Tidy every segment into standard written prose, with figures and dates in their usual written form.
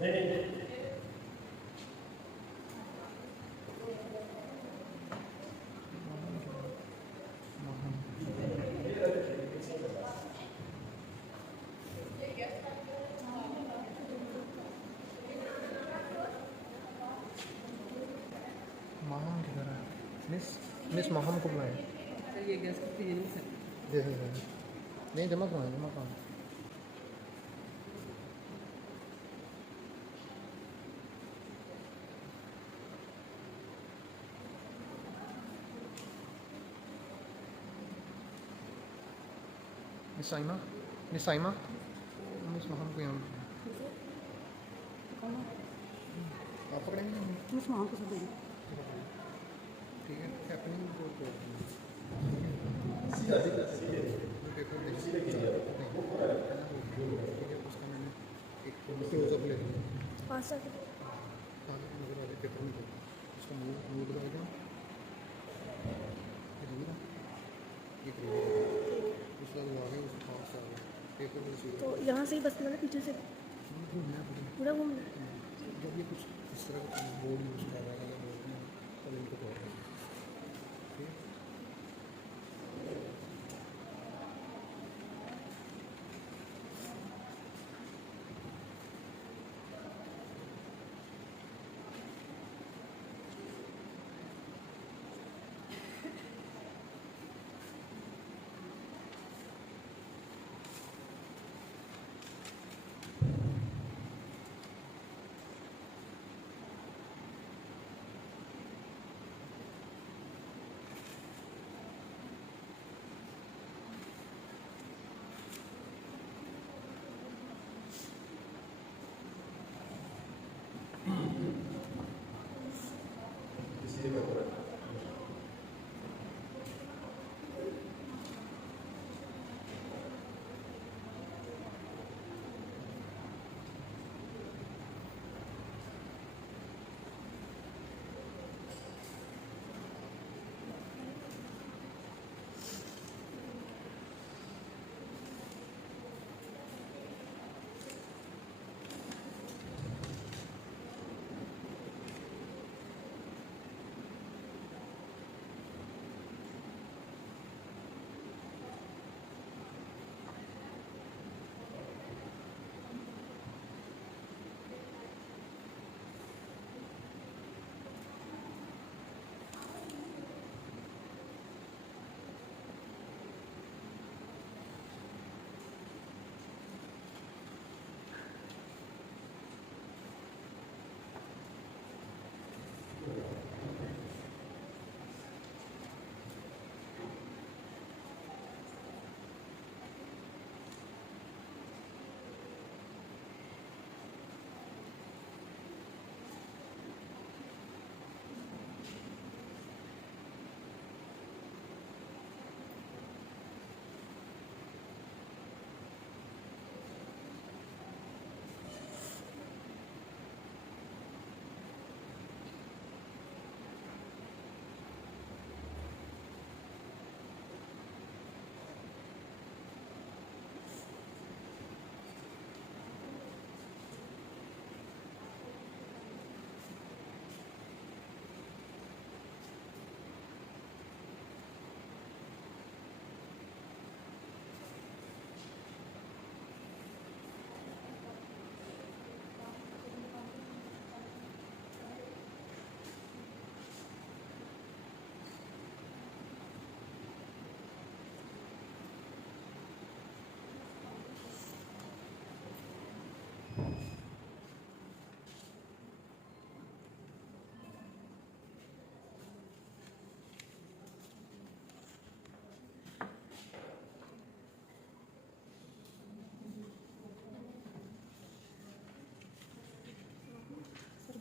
माहम किधर है? मिस माहम को बुलाएं। ये गैस कितनी है सर? दे नहीं जमा करवाएं। मिस साइमा मिस माहम को यहाँ आप पकड़ेंगे? मिस वहाँ को सब ठीक है हैपनिंग को उसका मैंने एक क्लोजअप ले लिया पेपर में उसका मूड लगाएगा दूसरा जो आ गया उसको पास आ गया पेपर में तो यहाँ से ही बस मैंने पीछे से पूरा घूमना। जब ये कुछ इस तरह का बोर्ड यूज़ कर रहा है बोर्ड में तब इनको प्रॉब्लम ठीक है।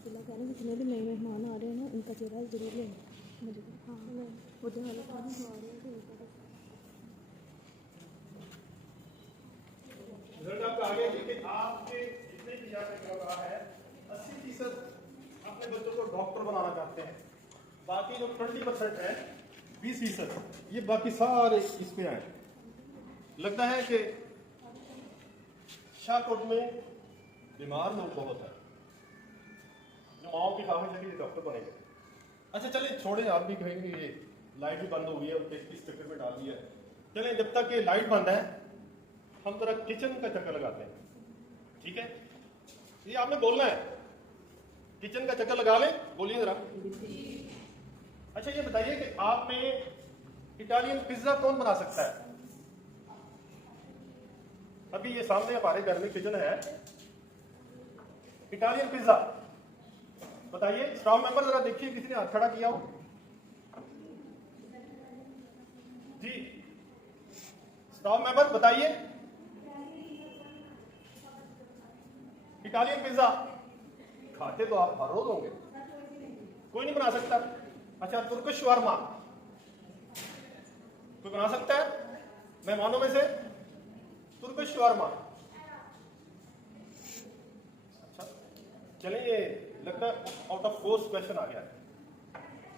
जिला कह रहे हैं जितने भी नए मेहमान आ रहे हैं ना उनका चेहरा जरूर लेना मुझे। हाँ वो जो हालत आ रहे हैं रिजल्ट आपका आ गया कि आपके जितने भी यहाँ पे कर रहा है 80% अपने बच्चों को डॉक्टर बनाना चाहते हैं। बाकी जो 20% है 20% ये बाकी सारे इसमें आए। लगता है कि शाहकोट में बीमार लोग बहुत है। माओ की ख्वाहिश है कि डॉक्टर बनेंगे। अच्छा चलिए छोड़े, आप भी कहेंगे ये लाइट भी बंद हो गई है, किस चक्कर में डाल दिया है। चलें जब तक ये लाइट बंद है हम जरा किचन का चक्कर लगाते हैं, ठीक है? ये आपने बोलना है, किचन का चक्कर लगा लें, बोलिए जरा। अच्छा ये बताइए कि आप में इटालियन पिज्जा कौन बना सकता है? अभी ये सामने हमारे घर में किचन है, इटालियन पिज्जा बताइए। स्टाफ मेंबर जरा देखिए, किसी ने हाथ खड़ा किया हो जी? स्टाफ मेंबर बताइए, इटालियन पिज्जा खाते तो आप हर रोज होंगे, कोई नहीं बना सकता। अच्छा तुर्किश शवारमा कोई बना सकता है मेहमानों में से? Turkish shawarma. अच्छा चलिए, ये लगता है आउट ऑफ कोर्स क्वेश्चन आ गया है।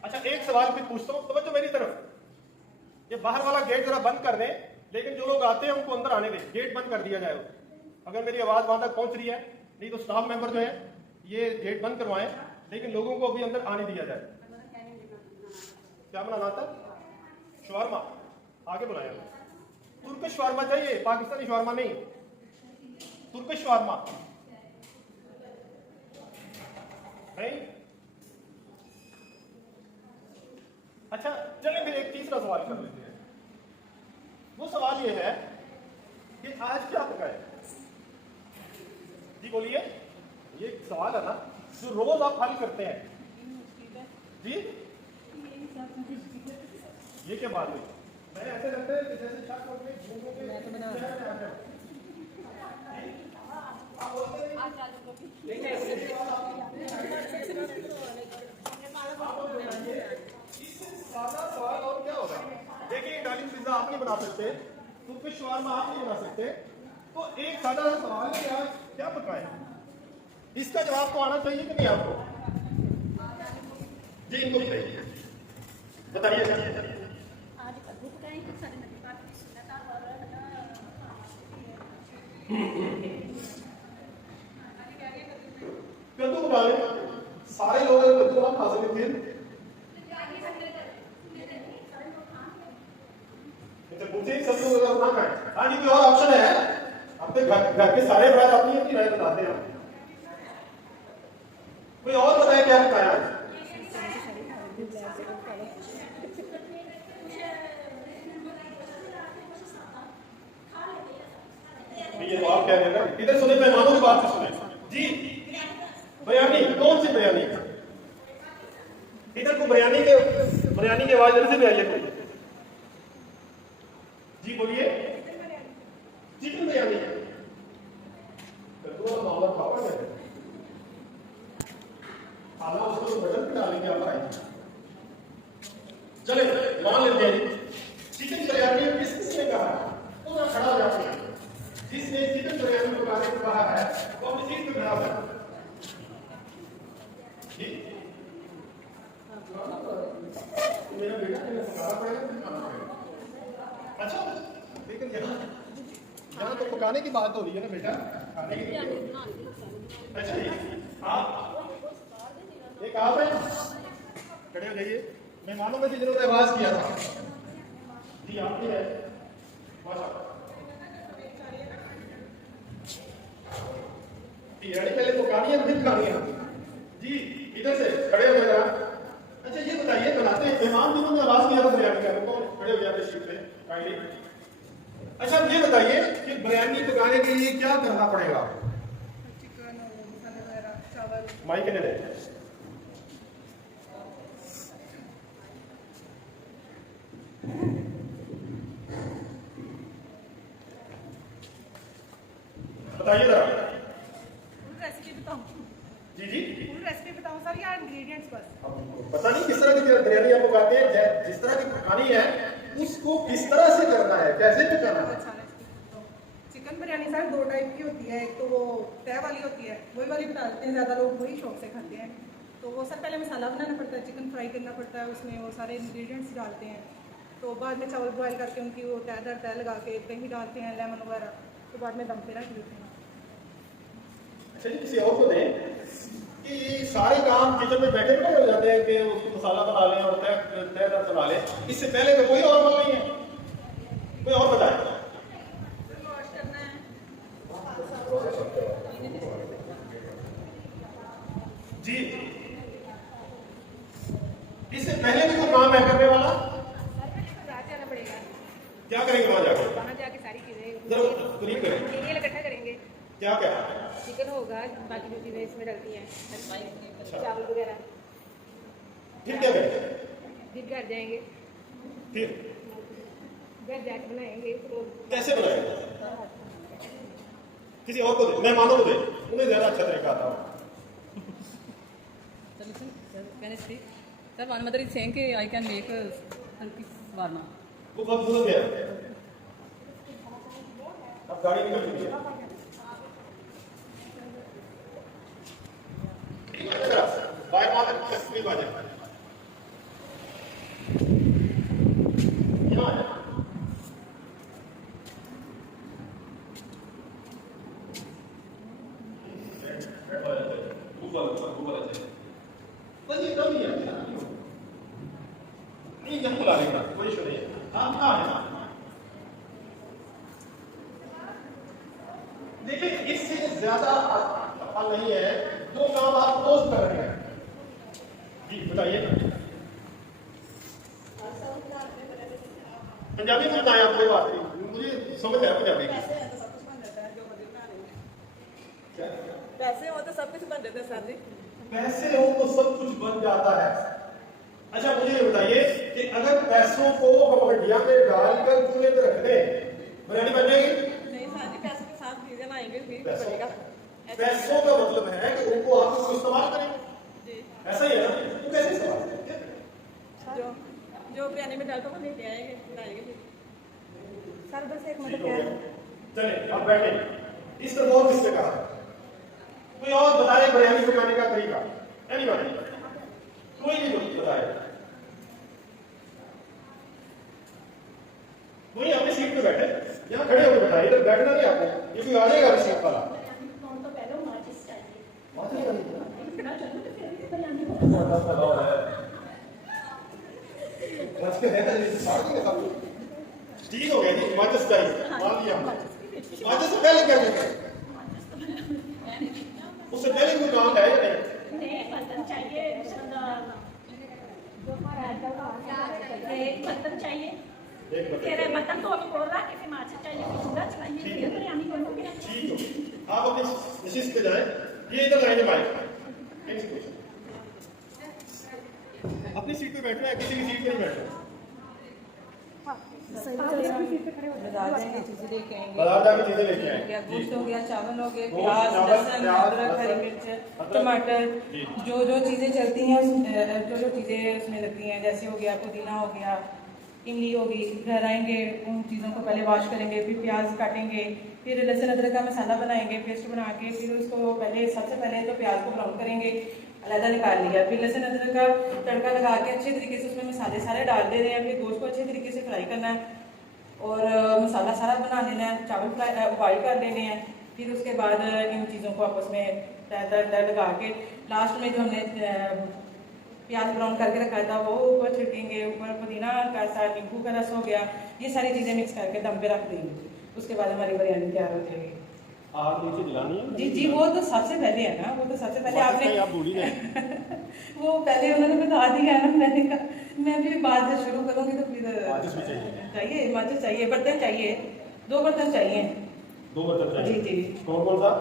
अच्छा एक सवाल फिर पूछता हूं, तवज्जो मेरी तरफ। ये बाहर वाला गेट जरा बंद कर दें, लेकिन जो लोग आते हैं उनको अंदर आने दें, गेट बंद कर दिया जाए। अगर मेरी आवाज वहां तक पहुंच रही है, नहीं तो स्टाफ मेंबर जो है ये गेट बंद करवाएं, लेकिन लोगों को अभी अंदर आने दिया जाए। क्या बनाना था? शवारमा आगे बुलाया। तुर्किश शवारमा चाहिए, पाकिस्तानी शवारमा नहीं, तुर्किश शवारमा नहीं। अच्छा चलिए फिर एक तीसरा सवाल कर लेते हैं। वो सवाल ये है कि आज क्या पकाए? जी बोलिए, ये सवाल है ना जो रोज आप हल करते हैं जी। ये क्या बात हुई? मैं ऐसे लगता है कि जैसे शक करके घूमोगे, मैं तो बना सादा सवाल और क्या होगा? देखिए इटालियन पिज्जा आप नहीं बना सकते, तुर्किश शवारमा आप नहीं बना सकते, तो एक सादा सा सवाल है कि आज क्या पकाएं? इसका जवाब तो आना चाहिए कि नहीं आपको? जी इनको भी चाहिए, बताइए। कद्दू बना लें, सारे लोग कद्दू आप खा सकते थे। पूछे सब लोग ना खाएं। हाँ जी कोई और ऑप्शन है? अपने घर के सारे अफराद अपनी अपनी राय बताते हैं। कोई और बताए क्या बताया? ये तो आप कह रहे हैं ना, इधर सुने, मेहमानों की बात से सुने जी। बिरयानी, कौन सी बिरयानी? इधर को बिरयानी की आवाज इधर से भी आई है जी, बोलिए। चिकन बिरयानी खाना उसको बटन पे डालेंगे आप खाएंगे। चले मान लेते हैं चिकन बिरयानी किस किसने कहा है? तो ना खड़ा हो जाते हैं। जिसने चिकन बिरयानी पकाने को कहा है वो अपनी सीट पे खड़ा हो जाता है। मेरा बेटा पकाना पड़ेगा। अच्छा लेकिन यहाँ तो पकाने की बात हो रही है ना बेटा, खाने की। अच्छा एक आप है, खड़े हो जाइए। मेहमानों में से जिन्होंने आवाज किया था जी आप ही है। बिरयानी पहले पकानी है फिर खानी है जी। इधर से खड़े हो गया। अच्छा ये बताइए, बनाते हैं मेहमान जिन्होंने आवाज किया था बिरयानी का, तो खड़े हो जाते सीट पे काइंडली। अच्छा ये बताइए कि बिरयानी पकाने के लिए क्या करना पड़ेगा? चिकन और मसाले वगैरह, चावल। माइक ने दे बताइए जरा। फुल रेसिपी बताऊं? जी जी फुल रेसिपी बताऊं सर या इंग्रेडिएंट्स बस? पता नहीं किस तरह की बिरयानी आप पकाते हैं, जिस तरह की पकानी है उसको किस तरह से करना है, कैसे पकाना है? अच्छा चिकन बिरयानी सर दो टाइप की होती है। एक तो वो तय वाली होती है, वही वाली बनाते हैं ज़्यादा लोग, वही शौक से खाते हैं। तो वो सर पहले मसाला बनाना पड़ता है, चिकन फ्राई करना पड़ता है, उसमें वो सारे इंग्रेडिएंट्स डालते हैं। तो बाद में चावल बॉयल करके उनकी वो तय लगा के दही डालते हैं, लेमन वगैरह, तो बाद में दम पे रख देते हैं। अच्छा जी किसी और को दें कि सारे काम किचन में बैठे बैठे हो जाते हैं कि उसको मसाला बना लें और तय बना लें, इससे पहले तो कोई और बात नहीं है। कोई और बताए जी। इससे पहले भी कोई काम है करने वाला? जाना पड़ेगा। क्या करेंगे वहां जाकर? वहाँ जाके सारी चीज़ें जरा करीब करें। मटेरियल इकट्ठा करेंगे। क्या क्या? चिकन होगा, बाकी जो चीज़ें इसमें डलती हैं, चावल वगैरह। फिर क्या करेंगे? फिर घर जाएंगे, फिर घर जाके बनाएंगे तो कैसे बनाएंगे? किसी और को दे, मेहमानों को दे, उन्हें ज्यादा अच्छा तरीका आता है। Sir, one mother is saying that I can make a varna. वो कब दूर गया? अब गाड़ी निकल चुकी है। बाय माता किसकी बात है? यहाँ है। गूगल अच्छा। बस ये कम ही है। नहीं यहाँ बुला लेंगे, कोई इशू नहीं है। हाँ हाँ है। देखिए इससे ज्यादा हल नहीं है जो काम आप रोज कर रहे हैं। जी बताइए। पंजाबी में बताएं आप, कोई बात नहीं, मुझे समझ है पंजाबी की। पैसे हो तो सब कुछ बन जाता है सर जी। पैसे हो तो सब कुछ बन जाता है। अच्छा मुझे ये बताइए कि अगर पैसों को हम हड्डियां में डालकर चूल्हे पे रख दें, बिरयानी बन जाएगी? नहीं सर जी, पैसे के साथ चीजें लाएंगे फिर पैसों बनेगा। पैसों का मतलब है कि उनको आप इस्तेमाल करेंगे, जी। ऐसा ही है ना? तो कैसे इस्तेमाल करेंगे? जो बिरयानी में डालता वो लेते आएंगे, लाएंगे फिर। सर बस एक ठीक हो गया। चलिए अब बैठे। इस तरह और किसने कहा? कोई और बताए बिरयानी पकाने का तरीका? एनीबॉडी? कोई नहीं बताए। वही अपनी सीट पे बैठे, यहाँ खड़े होकर बताइए, इधर बैठना नहीं आपको, ये कोई आ जाएगा सीट वाला। ठीक हो गया जी, माचिस चाहिए, मान लिया। माचिस से पहले क्या करना है? उससे पहले कोई काम है या नहीं? एक बर्तन चाहिए, तेरे बर्तन तो अभी बोल रहा कि माचिस चाहिए, पूरा चाहिए, फिर बिरयानी बनोगे। ठीक हो, आप अपनी निशिस्त पे जाएं, ये इधर लाएंगे माइक। अपनी सीट पे बैठना है, किसी की सीट पे नहीं बैठना। बाजार जाएंगे, चीजें लेके आएंगे। बाजार जाके चीजें लेके आएं। गया गोश्त हो गया, चावल हो गए, गोश्त, प्याज, चावल, लहसुन, प्याज, अदरक, हरी लहसुन, मिर्च, टमाटर, जो चीजें चलती हैं, जो चीजें उसमें लगती हैं, जैसे हो गया पुदीना हो गया, इमली होगी। घर आएंगे, उन चीज़ों को पहले वॉश करेंगे, फिर प्याज काटेंगे, फिर लहसुन अदरक का मसाला बनाएंगे, पेस्ट बना के फिर उसको सबसे पहले तो प्याज को ब्राउन करेंगे, अलग निकाल लिया, फिर लहसुन अदरक का तड़का लगा के अच्छे तरीके से उसमें मसाले सारे डाल दे रहे हैं, फिर गोश्त को अच्छे तरीके से फ्राई करना है और मसाला सारा बना लेना है, चावल फ्राई बॉइल कर लेने हैं, फिर उसके बाद इन चीज़ों को आपस में तय लगा के लास्ट में जो हमने प्याज ब्राउन करके रखा था वो ऊपर छिड़केंगे, ऊपर पुदीना का साथ नींबू का रस हो गया, ये सारी चीज़ें मिक्स करके दम पे रख देंगे। उसके बाद हमारी बिरयानी तैयार हो जाएगी। आग नीचे जलानी है? जी जी, वो तो सबसे पहले है ना, वो तो सबसे पहले आपने आप भूल ही गए। वो पहले उन्होंने बता दिया है ना, मैंने कहा मैं भी बाद से शुरू करूँगी तो फिर माचिस भी चाहिए? माचिस चाहिए, बर्तन चाहिए, 2 बर्तन चाहिए। 2 बर्तन चाहिए? जी जी। कौन कौन सा?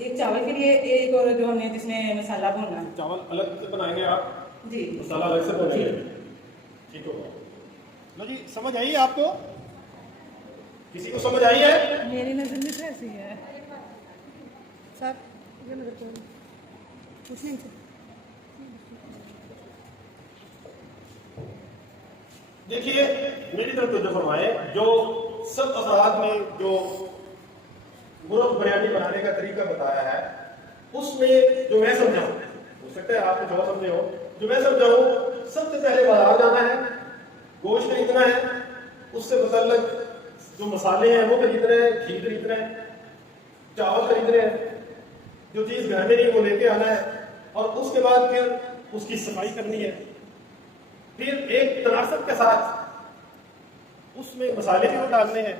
एक चावल के लिए, एक और जो हमने जिसमें मसाला भूनना। चावल अलग से बनाएंगे आप, जी मसाला अलग से बनाएंगे। ठीक हो, लो जी, समझ आई आपको? किसी को समझ आई है? मेरी नजर में तो ऐसी है सर ये मदद करो, कुछ नहीं सर। देखिए मेरी तरफ तो जो फरमाए, जो सब अफराद ने जो मुर्ग बिरयानी बनाने का तरीका बताया है, उसमें जो मैं समझाऊं, हो सकता है आप कुछ और समझे हो, जो मैं समझाऊं, सबसे पहले बाजार जाना है, गोश्त खरीदना है, उससे मुतल्लिक जो मसाले हैं वो खरीद रहे हैं, घी खरीद रहे हैं, चावल खरीद रहे हैं, जो चीज घर में नहीं वो लेके आना है, और उसके बाद फिर उसकी सफाई करनी है, फिर एक तनासब के साथ उसमें मसाले भी डालने हैं,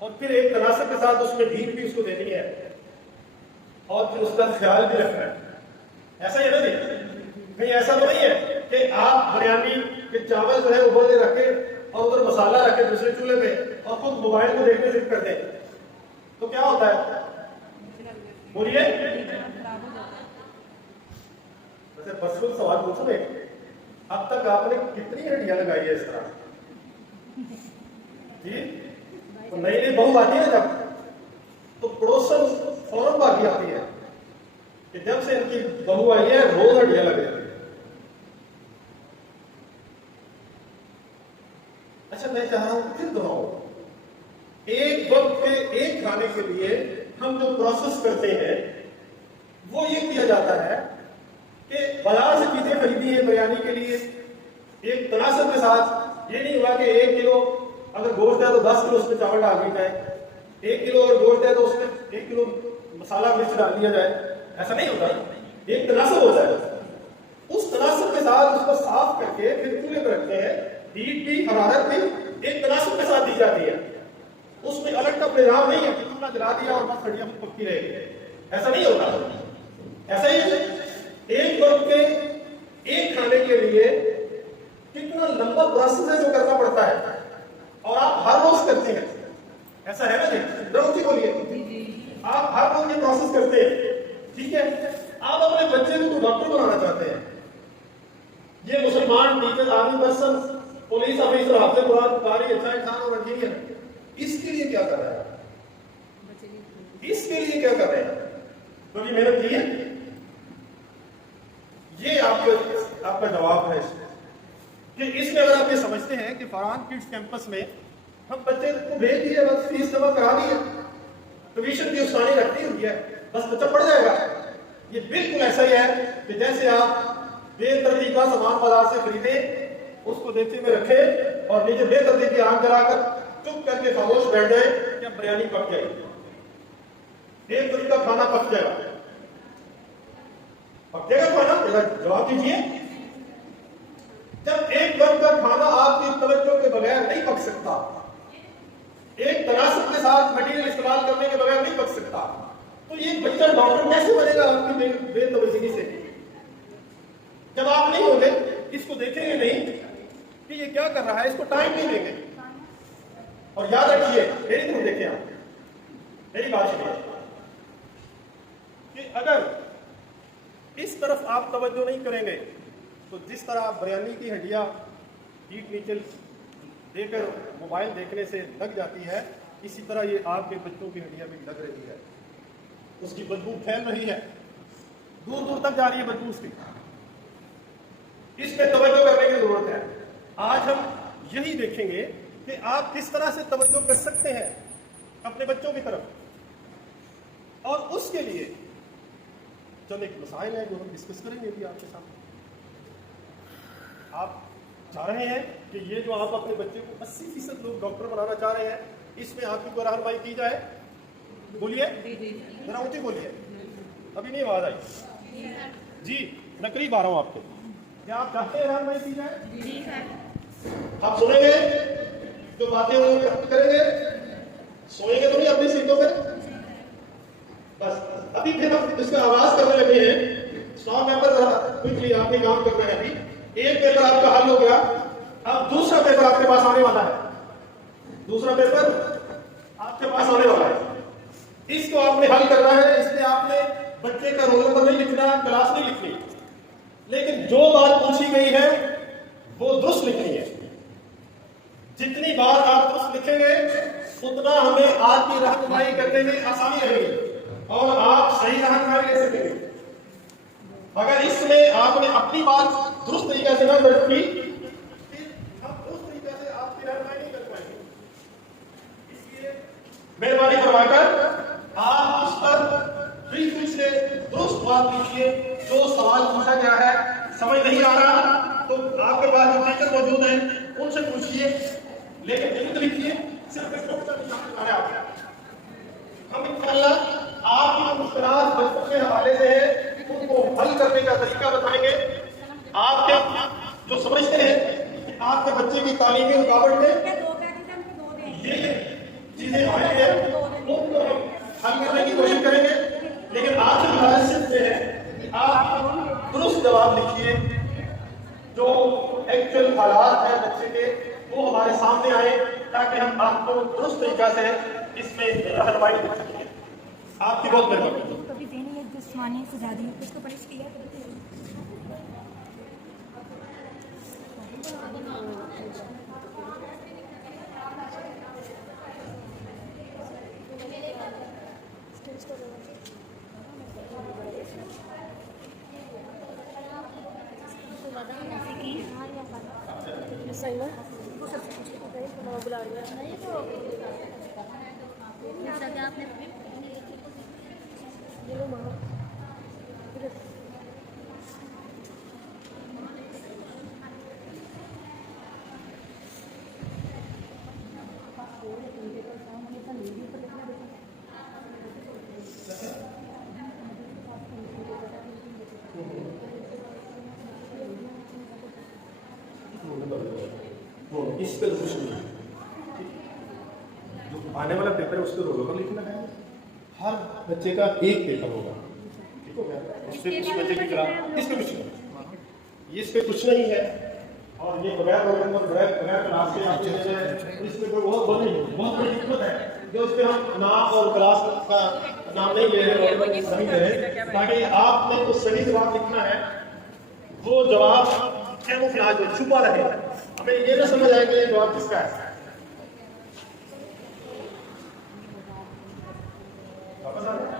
और फिर एक तनासब के साथ उसमें ढील भी उसको देनी है, और फिर उसका ख्याल भी रखना है। ऐसा ही है ना जी? कहीं ऐसा तो नहीं है कि आप बिरयानी के चावल जो है उबलने रखे और उधर मसाला रखे दूसरे चूल्हे पे और खुद मोबाइल को देखने से कर दें, तो क्या होता है? बोलिए। वैसे पर्सनल सवाल पूछो मैं, अब तक आपने कितनी हड्डियां लगाई है इस तरह जी? तो नई नई बहू आती है जब, तो पड़ोसन फौरन बाकी आती है कि जब से इनकी बहू आई है रोज हड्डियां लग जाती है। अच्छा, मैं चाह रहा हूं फिर दोहराऊं, एक वक्त के एक खाने के लिए हम जो प्रोसेस करते हैं वो ये किया जाता है कि बाजार से चीजें खरीदी है बिरयानी के लिए एक तनासब के साथ। ये नहीं हुआ कि 1 किलो अगर गोश्त है तो 10 किलो उसमें चावल डाल दिया जाए, 1 किलो अगर गोश्त है तो उसमें 1 किलो मसाला मिर्च डाल दिया जाए, ऐसा नहीं होता। एक तनासब होता है, उस तनासब के साथ उसको साफ करके फिर चूल्हे पर रखते हैं, हीट भी हरारत भी एक तनासब के साथ दी जाती है। उसमें अलग का परिणाम नहीं है कि तुमने जला दिया और बस हड्डियां पक्की रहेगी, ऐसा नहीं होता। ऐसा ही एक वक्त के एक खाने के लिए कितना लंबा प्रोसेस है जो करना पड़ता है, और आप हर रोज करते हैं, ऐसा है ना जी? जरूर बोलिए, आप हर रोज ये प्रोसेस करते हैं, ठीक है? आप अपने बच्चे को डॉक्टर बनाना चाहते हैं, ये मुसलमान teacher army person police officer हाफिज कुरान कारी अच्छा इंसान और इंजीनियर, इसके लिए क्या कर रहे हैं? इसके लिए क्या कर रहे हैं? क्योंकि मेहनत की है। ये आपका जवाब है कि इसमें अगर आप ये समझते हैं कि फरहान किड्स कैंपस में हम बच्चे को भेज दिए, बस फीस जमा करा दी है, ट्यूशन की उस्तानी रखती हुई है, बस बच्चा पढ़ जाएगा, ये बिल्कुल ऐसा ही है कि जैसे आप बेतरतीब का सामान बाजार से खरीदे, उसको देखे में रखे और नीचे बेतरतीब की आग जलाकर चुप करके खामोश बैठ जाए कि अब बिरयानी पक जाएगी, एक दिन का खाना पक जाएगा। पकेगा खाना? जवाब दीजिए। जब एक वक्त का खाना आपकी तवज्जो के बगैर नहीं पक सकता, एक तनासब के साथ मटेरियल इस्तेमाल करने के बगैर नहीं पक सकता, तो ये बच्चा डॉक्टर कैसे बनेगा आपकी बेतवज्जगी से? जब आप नहीं होंगे, इसको देखेंगे नहीं कि ये क्या कर रहा है, इसको टाइम नहीं देंगे। और याद रखिए, मेरी तरफ देखें आप, मेरी बात सुनिए कि अगर इस तरफ आप तवज्जो नहीं करेंगे तो जिस तरह आप बिरयानी की हड्डियां हीट नीचे देकर मोबाइल देखने से लग जाती है, इसी तरह ये आपके बच्चों की हड्डियां भी लग रही है, उसकी बदबू फैल रही है, दूर दूर तक जा रही है बदबू उसकी। इसमें तवज्जो करने की जरूरत है। आज हम यही देखेंगे कि आप किस तरह से तवज्जो कर सकते हैं अपने बच्चों की तरफ, और उसके लिए चंद एक मसाइल है जो हम डिस्कस करेंगे भी आपके साथ। आप चाह रहे हैं कि ये जो आप अपने बच्चे को 80% लोग डॉक्टर बनाना चाह रहे हैं, इसमें आपकी कोई रहनुमाई की जाए? बोलिए, जरा ऊंची बोलिए, अभी नहीं आवाज आई जी, मैं करीब आ रहा हूं आपको। क्या आप चाहते हैं रहनुमाई की जाए? जी सर। आप सुनेंगे जो बातें करेंगे, सोएंगे तो नहीं अपनी सीटों पे? बस अभी फिर हम इसका आगाज करने लगे हैं। स्टॉक पेपर क्विकली आपने काम कर रहे हैं। अभी एक पेपर आपका हल हो गया, अब दूसरा पेपर आपके पास आने वाला है। दूसरा पेपर आपके पास आने वाला है, इसको आपने हल करना है। इसमें आपने बच्चे का रोल नंबर नहीं लिखना, क्लास नहीं लिखनी, लेकिन जो बात पूछी गई है वो दुरुस्त लिखनी है। जितनी बार आप दुरुस्त लिखेंगे उतना हमें आपकी रहनुमाई करने में आसानी रहेगी और आप सही रहनुमाई ले सकेंगे। अगर इसमें आपने अपनी बात दुरुस्त तरीके से न दर्ज की, फिर हम दुरुस्त तरीके से आपकी रहनुमाई नहीं कर पाएंगे। इसलिए मेहरबानी करवाकर आप उस पर बिल्कुल से दुरुस्त बात लिखिए। जो सवाल पूछा गया है समझ नहीं आ रहा तो आपके पास जो टीचर मौजूद हैं उनसे पूछिए, लेकिन लिख लिखिए, सिर्फ इसको निशान लगाना है। हम इंशाअल्लाह आपकी मुश्किलात बचपन के हवाले से है उनको हल करने का तरीका बताएंगे। आपके जो समझते हैं कि आपके बच्चे की तालीमी रुकावट में ये चीजें आ रही है, उनको हम हल करने की कोशिश करेंगे। लेकिन आज की गुजारिश सिर्फ ये है कि आप दुरुस्त जवाब लिखिए, जो एक्चुअल हालात है बच्चे के वो हमारे सामने आए, ताकि हम आपको दुरुस्त तरीका से इसमें रहनुमाई दे सकें। आपकी बहुत मेहरबानी। कभी देनी है जिस्मानी सजा दी, उसको पनिश किया सही ना वो सबसे कुछ तो बुला रही है तो इस पे कुछ नहीं है। जो आने वाला पेपर है उसको रोल ओवर लिखना है। हर बच्चे का एक पेपर होगा, ठीक हो गया। उससे उस बच्चे की क्लास इसमें कुछ नहीं, इस पे कुछ नहीं है। और ये बगैर बगैर क्लास के आप इसमें कोई बहुत बड़ी दिक्कत है जो उस पर हम नाम और क्लास का नाम नहीं ले रहे और नहीं ले रहे, ताकि आपने तो सही जवाब लिखना है। वो जवाब कैमोफ्लेज हो, छुपा रहे, हमें ये ना समझ आए कि ये जवाब किसका है। वापस आ रहे हैं।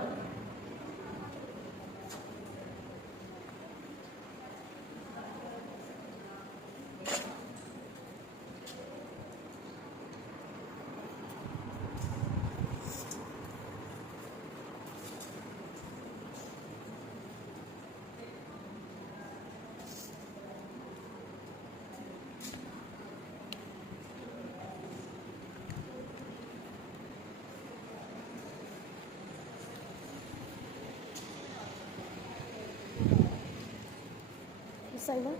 सही ना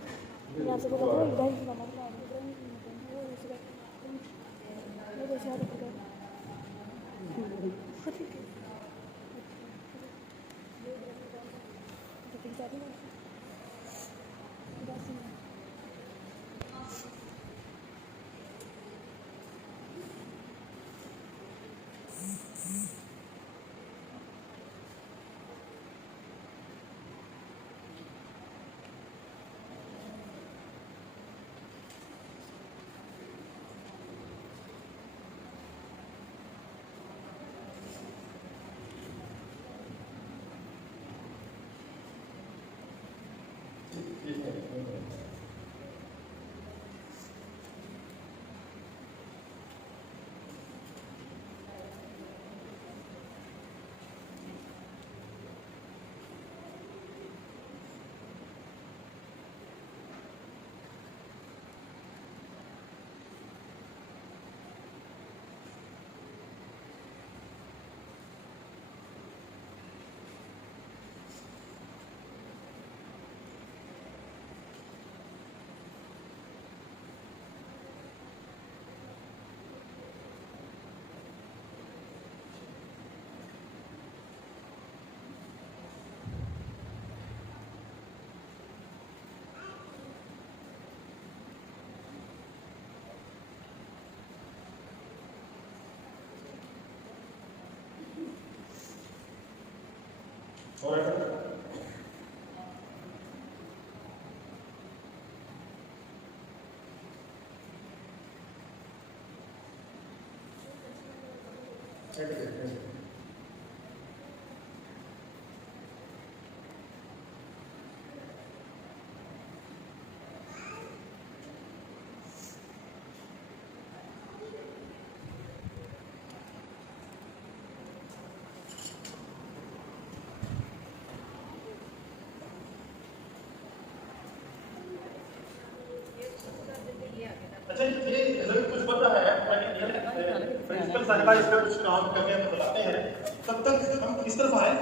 यहाँ से बोला था इब्राहिम का नाम अच्छा, ये रिजल्ट कुछ बन रहा है, प्रिंसिपल साहिबा इस पर कुछ काम करके हमें बताते हैं, तब तक हम इस तरफ आए।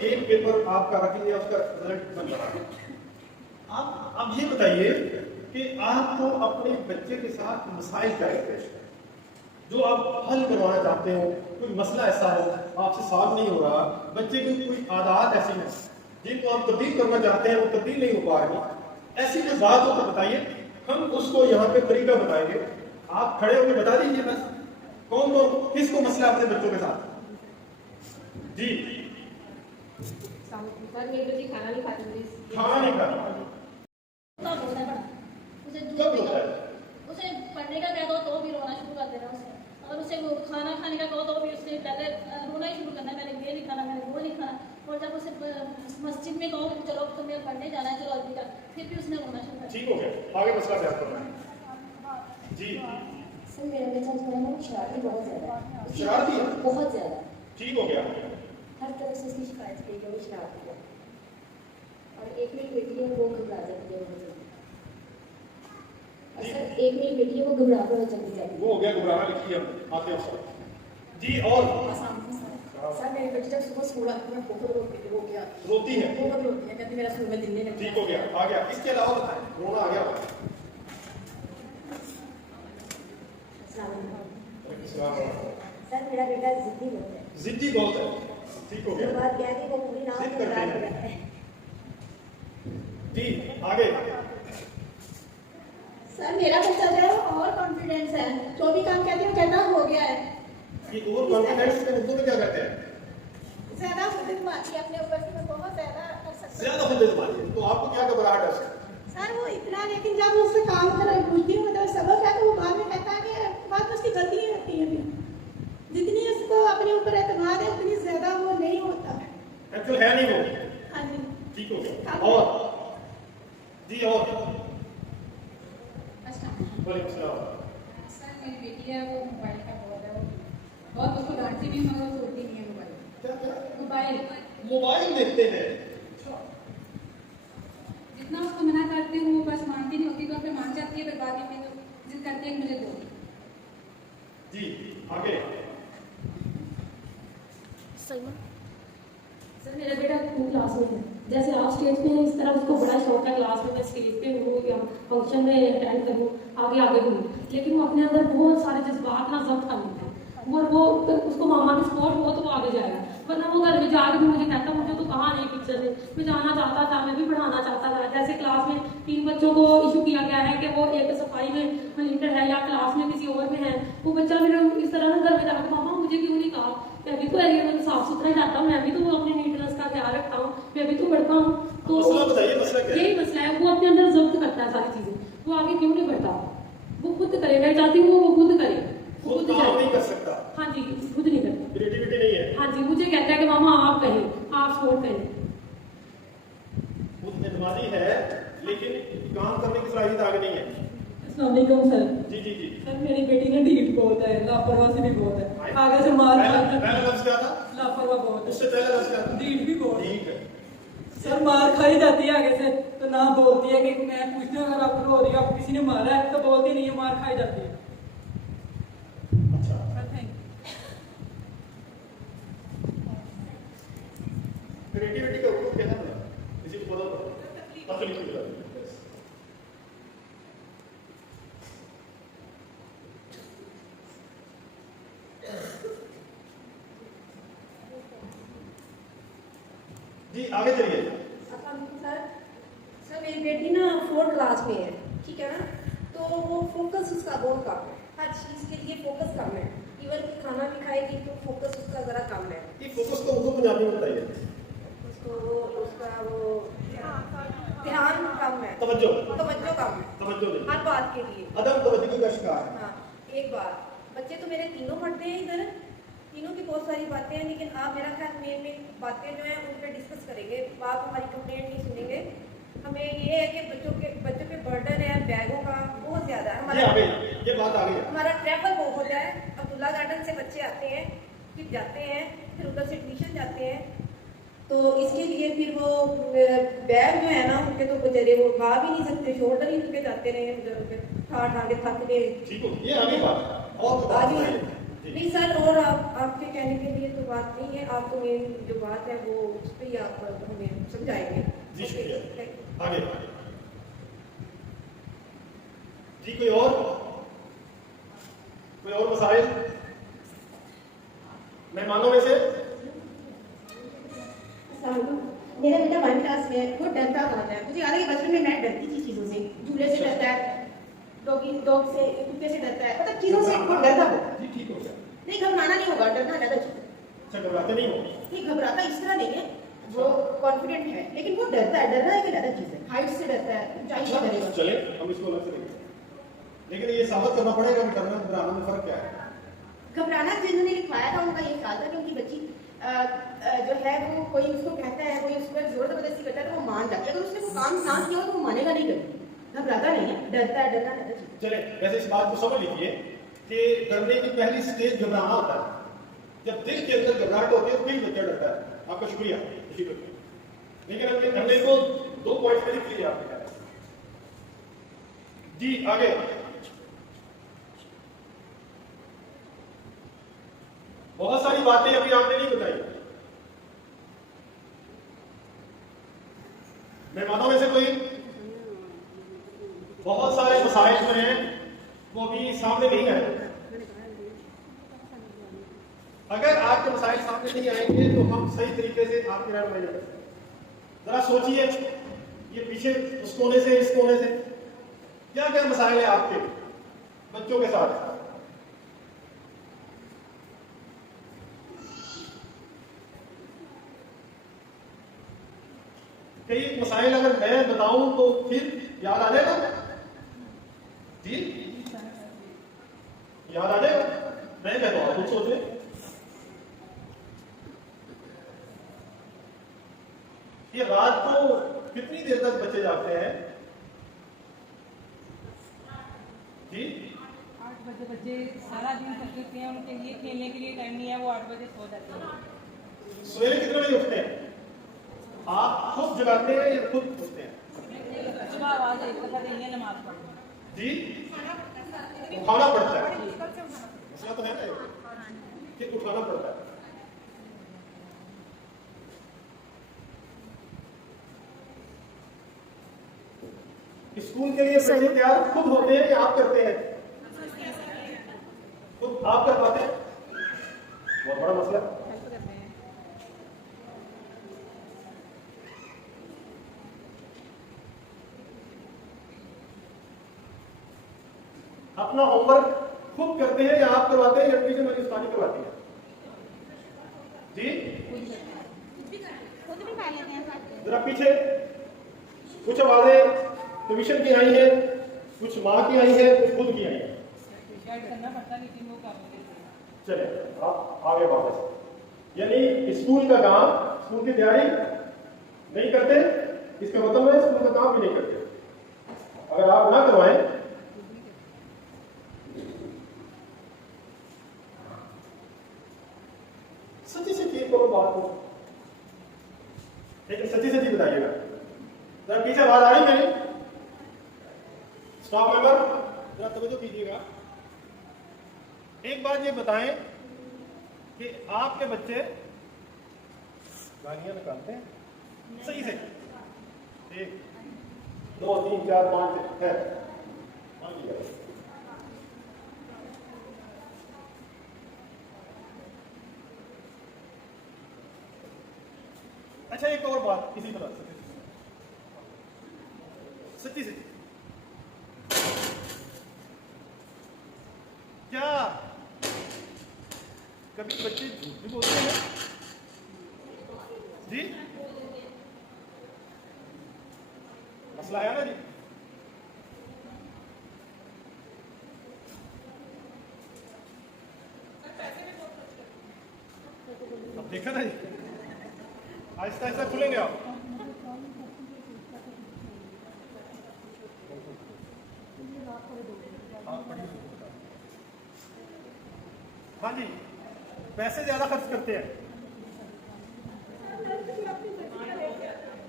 एक पेपर आपका रख लिया, उसका रिजल्ट बन रहा है। आप ये बताइए कि आपको अपने बच्चे के साथ मसाइल क्या है जो आप हल करवाना चाहते हो, कोई मसला ऐसा हो आपसे सॉल्व नहीं हो रहा, बच्चे की कोई आदत ऐसी है जिनको आप तब्दील करना चाहते हैं वो तब्दील नहीं हो पा रही, ऐसी कोई बात हो तो बताइए, हम उसको यहाँ पे तरीका बताएंगे। आप खड़े होकर बता दीजिए बस कौन कौन किसको मसला अपने बच्चों के साथ। जी सर मेरे बच्चे खाना नहीं खाते, खाना नहीं खाता, कब होता है बड़ा उसे दूध कब पिला होता है? उसे पढ़ने का कह दो तो भी रोना शुरू कर देना उसे, और उसे वो खाना खाने का कहो तो भी उससे पहले रोना ही शुरू करना है, मैंने ये नहीं खाना, मैंने वो नहीं खाना। और जब उसे मस्जिद में कहो कि चलो तुम्हें पढ़ने जाना है, चलो अभी का, फिर भी उसने रोना शुरू कर ठीक हो गया, आगे मसला क्या करना है? जी सर मेरा बच्चा जो है ना शरारती बहुत ज़्यादा है, शरारती है? बहुत ज़्यादा, ठीक हो गया, हर तरह से उसकी शिकायत की कि वो शरारती है। और एक मेरी बेटी है वो घबरा जाती है बहुत जल्दी, और सर एक मेरी बेटी है वो घबरा बहुत जल्दी जाती है। वो हो गया घबराना, लिखिए हम आते हैं उसको। जी और सर मेरी बेटी जब सुबह स्कूल आती है बहुत रोती है, वो क्या रोती है, बहुत रोती है, कहती मेरा स्कूल में दिन नहीं लगता। ठीक हो गया, आ गया। इसके अलावा बताएं, रोना आ गया। सर मेरा बेटा जिद्दी बहुत है, जिद्दी बहुत है, ठीक हो जो गया, बात कह दी वो पूरी ना जिद हो करते तो हैं। है। जी आगे। सर मेरा बच्चा जो है वो और कॉन्फिडेंस है, जो भी काम कहते हैं वो कहता हो गया है, ये ओवर कॉन्फिडेंस के उर्दू में क्या कहते हैं? ज्यादा खुद मारती है अपने ऊपर की, मैं बहुत ज्यादा कर सकता हूँ। ज्यादा खुद मानिए, तो आपको क्या घबराहट है उससे? सर वो इतना, लेकिन जब मैं उससे काम कर पूछती हूँ तो सबक है तो वो बाद में कहता है कि बाद में उसकी गलतियाँ होती हैं, जितनी उसको अपने ऊपर एतमाद है उतनी ज्यादा वो नहीं होता। एक्चुअल है नहीं वो, हाँ जी ठीक हो गया। और जी और वालेकुम सलाम। सर मेरी बेटी है वो मोबाइल का बहुत है, वो बहुत उसको डांटती भी मगर वो छोड़ती नहीं है मोबाइल। क्या क्या मोबाइल मोबाइल देखते हैं? जितना उसको मना करते हैं वो बस मानती नहीं होती, तो फिर मान जाती है, फिर बाद में फिर जिद करती है कि मुझे दो। जी आगे। सर मेरा बेटा क्लास में है, जैसे आप स्टेज पे हैं इस तरह उसको बड़ा शौक है क्लास में मैं स्टेज पे हूँ या फंक्शन में अटेंड करूँ, आगे आगे हूँ, लेकिन वो अपने अंदर बहुत सारे जज्बात ना जब्त कर लेता है, और वो उसको मामा की सपोर्ट हो तो वो आगे जाएगा, वरना वो घर में जाके भी मुझे कहता मुझे तो कहाँ नहीं पिक्चर में, मैं जाना चाहता था, मैं भी पढ़ाना चाहता था। जैसे क्लास में 3 बच्चों को इशू किया गया है कि वो एक सफाई में लीडर है या क्लास में किसी और में है, वो बच्चा मेरा इस तरह ना घर में जाकर मामा मुझे क्यों नहीं कहा, मैं भी तो मैं साफ सुथरा जाता हूँ, मैं भी तो अपनी नीटनेस का ख्याल रखता हूँ, मैं भी तो पढ़ता हूँ। तो मसला बताइए, मसला क्या है? यही मसला है, वो अपने अंदर जब्त करता है सारी चीजें, वो आगे क्यों नहीं बढ़ता, वो खुद करे, मैं चाहती हूँ वो खुद करे, खुद काम नहीं कर सकता, हाँ जी खुद नहीं करता, क्रिएटिविटी नहीं है, हाँ जी मुझे कहता है कि मामा आप कहें, आप सपोर्ट करें। खुद एतमादी है लेकिन काम करने की सलाहियत आगे नहीं है। अस्सलामुअलैकुम सर। जी जी जी। सर मेरी बेटी ना ढीठ बहुत है, लापरवाह से भी बहुत है, आगे से मार पहला लफ्ज क्या था? लापरवाह बहुत है, उससे पहला लफ्ज क्या था? ढीठ भी बहुत है। ठीक है। सर मार खाई जाती है आगे से, तो ना बोलती है कि मैं पूछती हूँ अगर आपको रो रही है, आपको किसी ने मारा है, तो बोलती नहीं है, मार खाई जाती है। अच्छा सर थैंक क्रिएटिविटी का उर्दू क्या है ना? किसी को पता हो? तकलीफ की बात। जी आगे चलिए। सर मेरी बेटी ना 4th क्लास में है, ठीक है ना, तो वो फोकस उसका बहुत कम है, हर चीज़ के लिए फोकस कम है, इवन कि खाना भी खाएगी तो फोकस उसका ज़रा कम है। ये फोकस को उर्दू पंजाबी में बताइए। उसको उसका वो ध्यान कम है, तवज्जो कम है तवज्जो नहीं, हर बात के लिए। अदम तवज्जो का शिकार है। हाँ एक बात, बच्चे तो मेरे तीनों पढ़ते हैं इधर, तीनों की बहुत सारी बातें हैं, लेकिन आप मेरा ख्याल मेन बातें जो है उन पर डिस्कस करेंगे, आप हमारी कंप्लेंट नहीं सुनेंगे। हमें ये है कि बच्चों पे बर्डन है बैगों का बहुत ज़्यादा है, ये बात आ गई। हमारा ट्रैवल बहुत है, अब्दुल्ला गार्डन से बच्चे आते हैं, फिर जाते हैं, फिर उधर से ट्यूशन जाते हैं, तो इसके लिए फिर वो बैग जो है ना उनके तो बेचारे वो खा भी नहीं सकते, शोल्डर ही उनके जाते रहे उधर उधर ठा के थक गए। ठीक हो, ये आगे बात और आगे बताइए। नहीं सर, और आपके कहने के लिए तो बात नहीं है, आपको मेन जो बात है वो उस पर ही आप हमें समझाएंगे। जी Okay, शुक्रिया। thank you. आगे जी, कोई और मसाइल मेहमानों में से? मेरा बेटा 1 क्लास में, वो डरता बहुत है। मुझे याद है कि बचपन में मैं डरती थी चीज़ों से, झूले से डरता है, डॉग से, कुत्ते से डरता है, मतलब चीज़ों से बहुत डरता वो। जी ठीक हो गया। नहीं, घबराना नहीं होगा, डरना ज़्यादा चीज़ है। अच्छा, घबराते नहीं हो? नहीं, घबराता इस तरह नहीं है, वो कॉन्फिडेंट है, लेकिन वो डरता है। डरना एक अलग चीज़ है, हाइट से डरता है, ऊंचाई से डरेगा। चले हम इसको अलग से देखेंगे, लेकिन ये साबित करना पड़ेगा कि डरना घबराना में फर्क क्या है। घबराना जिन्होंने लिखवाया था उनका ये ख्याल था कि उनकी बच्ची जो है वो कोई उसको कहता है, कोई उस पर जोर जबरदस्ती करता है तो वो मान जाती है। अगर उसने वो काम ना किया हो तो वो मानेगा नहीं कभी। घबराता नहीं है, डरता है, डरना ज़्यादा चीज़। चले, वैसे इस बात को समझ लीजिए कि डरने की पहली स्टेज घबराना होता है। जब दिल के अंदर घबराहट होती है तो फिर बच्चा डरता है। आपका शुक्रिया। लेकिन हमने को 2 पॉइंट पे लिख लिए आपने कहा। जी आगे। बहुत सारी बातें अभी आपने नहीं बताई। मेहमानों में से कोई? बहुत सारे मसाइल जो हैं वो अभी सामने नहीं आए। अगर आपके मसाइल सामने नहीं आएंगे तो हम सही तरीके से आपकी रहनुमाई नहीं कर सकते। जरा सोचिए, ये पीछे उस कोने से इस कोने से क्या क्या मसाइल है आपके बच्चों के साथ? कई मसाइल अगर मैं बताऊं तो फिर याद आ जाएगा? जी याद आ जाएगा? मैं कहता हूं, कुछ सोचे। ये रात को कितनी देर तक बच्चे जागते हैं? जी 8 बजे बच्चे सारा दिन थक जाते हैं, उनके लिए खेलने के लिए टाइम नहीं है, वो 8 बजे सो जाते हैं। सवेरे कितने बजे उठते हैं? आप खुद जगाते हैं या खुद उठते हैं? सुबह आवाज एक पता नहीं है, नमाज पढ़ते हैं। जी उठाना पड़ता है। मसला तो है ना कि उठाना पड़ता है। स्कूल के लिए बच्चे तैयार खुद होते हैं या आप करते हैं? खुद आप कर पाते हैं? बहुत बड़ा मसला। अपना होमवर्क खुद करते हैं या आप करवाते हैं या ट्यूशन वाली उस्तादी करवाती है? जी खुद भी खा लेते हैं। जरा पीछे कुछ आवाजें ट्यूशन की आई है, कुछ माँ की आई है, कुछ खुद की आई है। करना पड़ता है लेकिन वो काम नहीं। चले आप आगे वापस। यानी स्कूल का काम, स्कूल की तैयारी नहीं करते, इसका मतलब है स्कूल का काम भी नहीं करते। अगर आप ना करवाएं सच्ची सच्ची करो बात को, लेकिन सच्ची सच्ची बताइएगा। जरा पीछे आवाज आ रही मेरी? स्टाफ मेंबर जरा तवज्जो कीजिएगा। एक बात ये बताएं कि आपके बच्चे गालियां निकालते हैं सही से? 1 2 3 4 5 है। अच्छा, एक और बात इसी तरह से सच्ची सच्ची, क्या कभी बच्चे झूठ भी बोलते हैं? जी मसला है ना जी? अब देखा ना जी, आहिस्ता आहिस्ता खुलेंगे आप। हाँ जी, पैसे ज्यादा खर्च करते हैं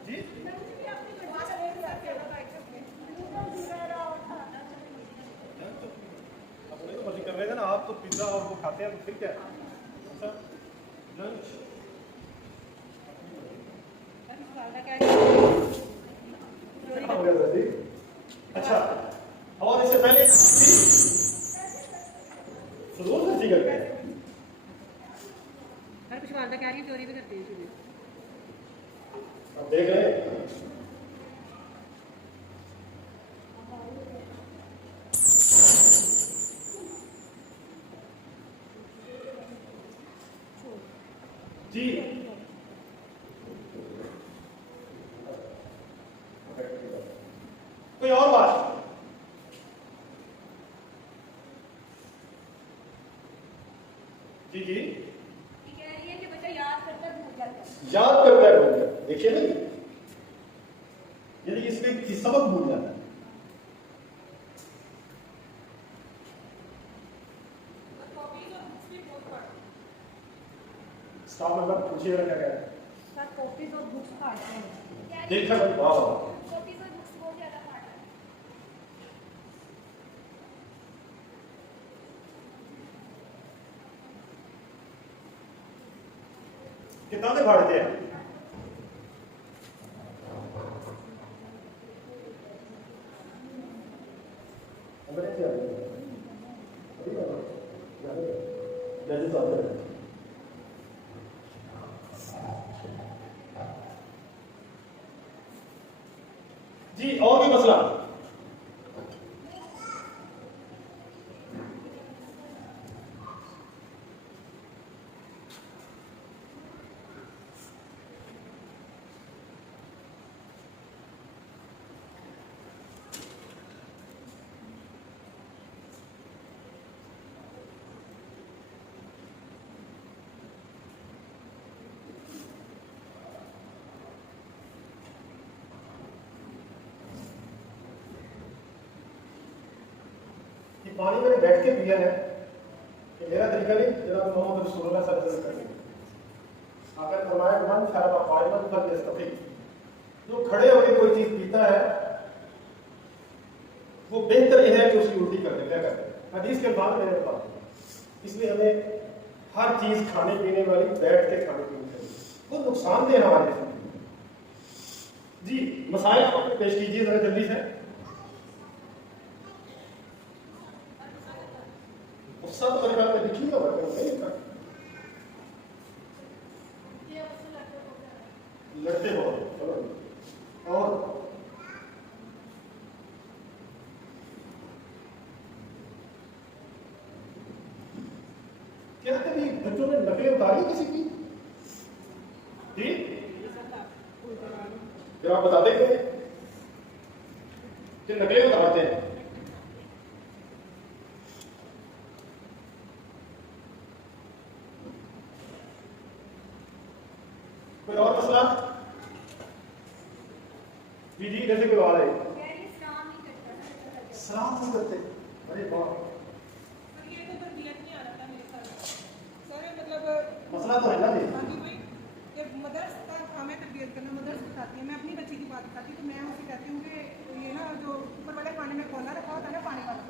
जी? अपने तो मर्जी कर चले थे ना आप, तो पिज्जा और वो खाते हैं, तो फिर क्या है? अच्छा लंच हो गया था जी। अच्छा, और इससे पहले रोज गलती करते हैं। हर कुछ वालदा कह रही है चोरी भी करती है। अब देख रहे हैं जी। कोई और बात? जी जी, कह रही है कि बच्चा याद करता है भूल जाता है। याद करता है भूल जाता है। देखिए ना, यदि इस व्यक्ति सबक भूल जाता है। स्टाफ मेंबर पूछिएगा क्या कह रहे हैं? सर कॉपीज और बुक्स फाड़ते हैं। देखा भाई, वाह वाह। कॉपीज और बुक्स बहुत ज्यादा फाड़ते हैं। किताबें फाड़ते हैं। जी, और भी मसला? कि पानी मैंने बैठ के पिया है, कि मेरा तरीका नहीं, जनाब मोहम्मद रसूलुल्लाह सल्लल्लाहु अलैहि वसल्लम अगर फरमाया मन शराब कायमन फल यस्तफी, जो खड़े होकर कोई चीज पीता है वो बेहतर यह है कि उसकी उल्टी कर दे। क्या करते हैं? हदीस के बाद मैंने बता दिया। इसलिए हमें हर चीज खाने पीने वाली बैठ के खाने पीने चाहिए, वो नुकसानदेह हमारे लिए। जी, मसाइल आप अपने पेश कीजिए जरा जल्दी से। सब परिवार में लिखी होगा लड़ते हो। और क्या कभी बच्चों ने नकलें उतारी किसी की? जी, फिर आप बताते हैं कि नकलें उतारते हैं। कोई और मसला? जी जी, जैसे कोई आ रहे सलाम नहीं करते। अरे वाह, ये तो तरबियत नहीं आ रहा था मेरे साथ सर। मतलब मसला तो है ना जी। हाँ जी भाई, ये मदर्स का काम है तरबियत करना। मदर्स बताती है, मैं अपनी बच्ची की बात बताती हूँ तो मैं उसे कहती हूँ कि ये ना जो ऊपर वाले खाने में कोला रखा होता है ना पानी वाला,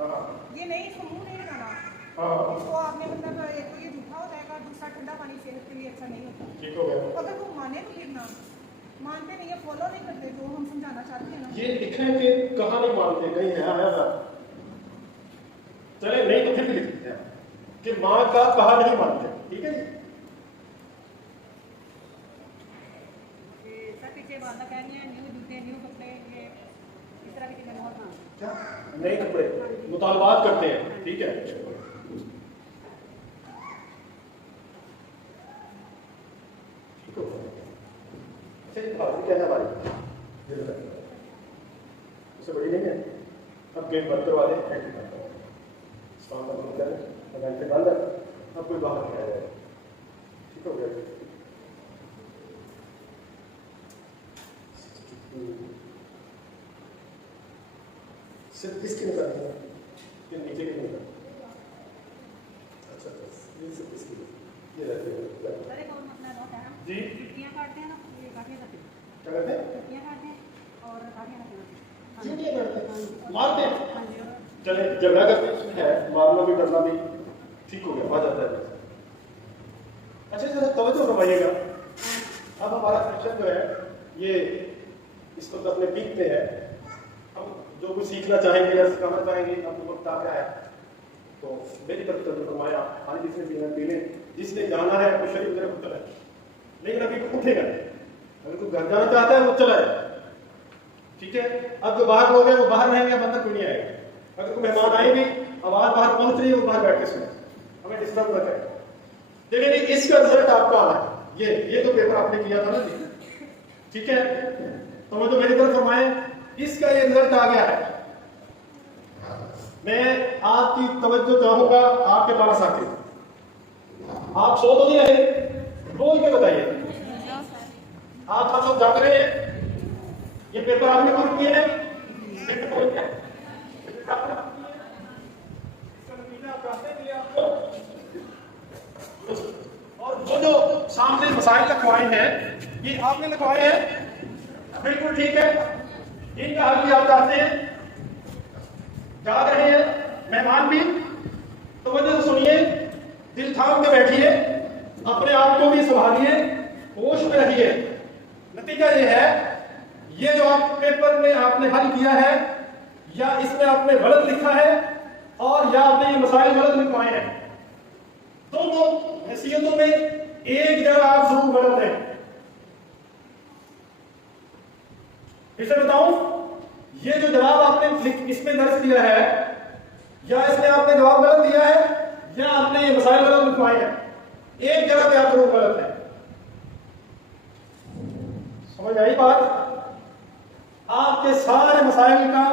ये नहीं, इसको मुंह नहीं लगाना। इसको आपने मतलब एक तो ये जूठा हो जाएगा, दूसरा ठंडा पानी सेहत के लिए अच्छा नहीं होता। ठीक हो गया। अगर वो माने तो फिर ना, मानते नहीं है, फॉलो नहीं करते जो हम समझाना चाहते हैं ना। ये लिखा है कि कहाँ नहीं मानते, कहीं है आया था। चले नहीं तो फिर भी लिख देते हैं कि माँ का कहा नहीं मानते। ठीक है जी। सर पीछे वालदा कह रही है न्यू जूते न्यू कपड़े, ये इस तरह की चीजें बहुत ना क्या नए कपड़े मुतालबात करते हैं? ठीक है, क्या है हमारी उससे बड़ी नहीं है। अब गेट बंद करवा दें, बंद है, अब कोई बाहर नहीं आया। ठीक हो गया। सिर्फ इसके निकाल ये नीचे के निकाल। अच्छा, ये सिर्फ इसकी ये रहते हैं। अरे कौन मसला बहुत है जी, चुटकियां काटते हैं ना, ये काटियां करते हैं, क्या कहते हैं? चुटकियां काटते हैं और काटियां करते हैं। चींटियां करते हैं, मारते हैं। चले झगड़ा करते हैं, मारना भी डरना भी ठीक हो गया, आ जाता है। अच्छा जरा तवज्जो फरमाइएगा, अब हमारा सेक्शन जो है ये इस वक्त अपने पीक पे है। हम जो कुछ सीखना चाहेंगे या सिखाना चाहेंगे, अब वक्त आ गया है, तो मेरी तरफ तवज्जो फरमाया। पानी जिसने पीना पी ले, जिसने जाना है वो शरीर मेरा उठा है, लेकिन अभी उठेगा नहीं। अगर कोई घर जाना चाहता है वो चला जाए, ठीक है। अब जो बाहर लोग हैं वो बाहर रहेंगे, अब अंदर कोई नहीं आएगा। अगर कोई मेहमान आएंगे, आवाज बाहर पहुंच रही है, वो बाहर बैठ के सुने, हमें डिस्टर्ब न करें। देखिए इसका रिजल्ट आपका आना है, ये जो पेपर आपने किया था ना जी, ठीक है, तो वो जो मेरी तरफ फरमाए, इसका ये रिजल्ट आ गया है। मैं आपकी तवज्जो चाहूंगा आपके पास आके, आप सो तो नहीं रहे, बोल के बताइए आप सब लोग जाग रहे हैं? ये पेपर आपने कौन किए हैं? और वो जो सामने मसाइल लिखवाए हैं, ये आपने लिखवाए हैं, बिल्कुल ठीक है। इनका हल भी आप चाहते हैं, जाग रहे हैं मेहमान भी, तो वजह सुनिए, दिल थाम के बैठिए, अपने आप को भी संभालिए, होश में रहिए। नतीजा ये है, ये जो आप पेपर में आपने हल किया है, या इसमें आपने गलत लिखा है, और या आपने ये मसाइल गलत लिखवाए हैं, दोनों हैसियतों में एक जगह आप जरूर गलत हैं। इसे बताऊं, ये जो जवाब आपने इसमें दर्ज किया है, या इसमें आपने जवाब गलत दिया है, या आपने ये मसाइल गलत लिखवाए हैं, एक जगह पे आप जरूर गलत हैं। समझ आई बात? आपके सारे मसाइल का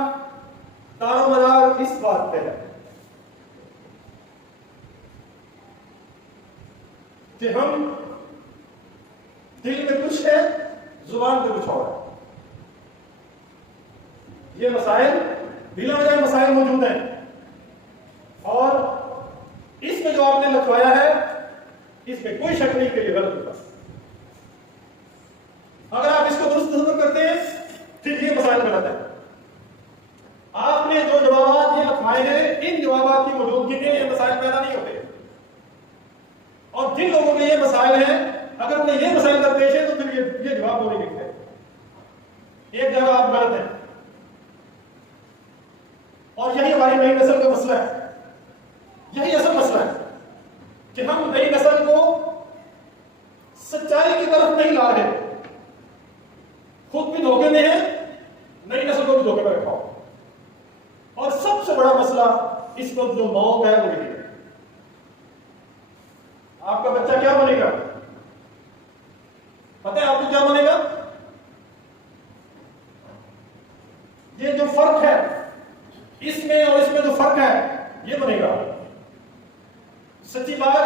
दारोमदार इस बात पे है कि हम दिल में कुछ है, जुबान पे कुछ और है। ये मसाइल बिला वजह मसाइल मौजूद हैं, और इसमें जो आपने लिखवाया है, इसमें कोई शक नहीं कि ये गलत होगा। अगर आप इसको दुरुस्त करते हैं, फिर ये मसाइल गलत है। आपने जो जवाब ये लिखवाए हैं, इन जवाब की मौजूदगी में ये मसाइल पैदा नहीं होते, और जिन लोगों में ये मसाइल हैं, अगर उन्हें ये मसाइल दरपेश है, तो फिर ये जवाब वो नहीं लिखते। एक जगह आप गलत हैं, और यही हमारी नई नस्ल का मसला है, यही असल मसला है कि हम नई नस्ल को सच्चाई की तरफ नहीं ला रहे, खुद भी धोखे में है, नई नस्ल को भी धोखे में रखा। और सबसे बड़ा मसला इस वक्त जो मौत है वो यही है। आपका बच्चा क्या बनेगा? पता है आपको क्या बनेगा? ये जो फर्क है इसमें और इसमें जो फर्क है, ये बनेगा। सच्ची बात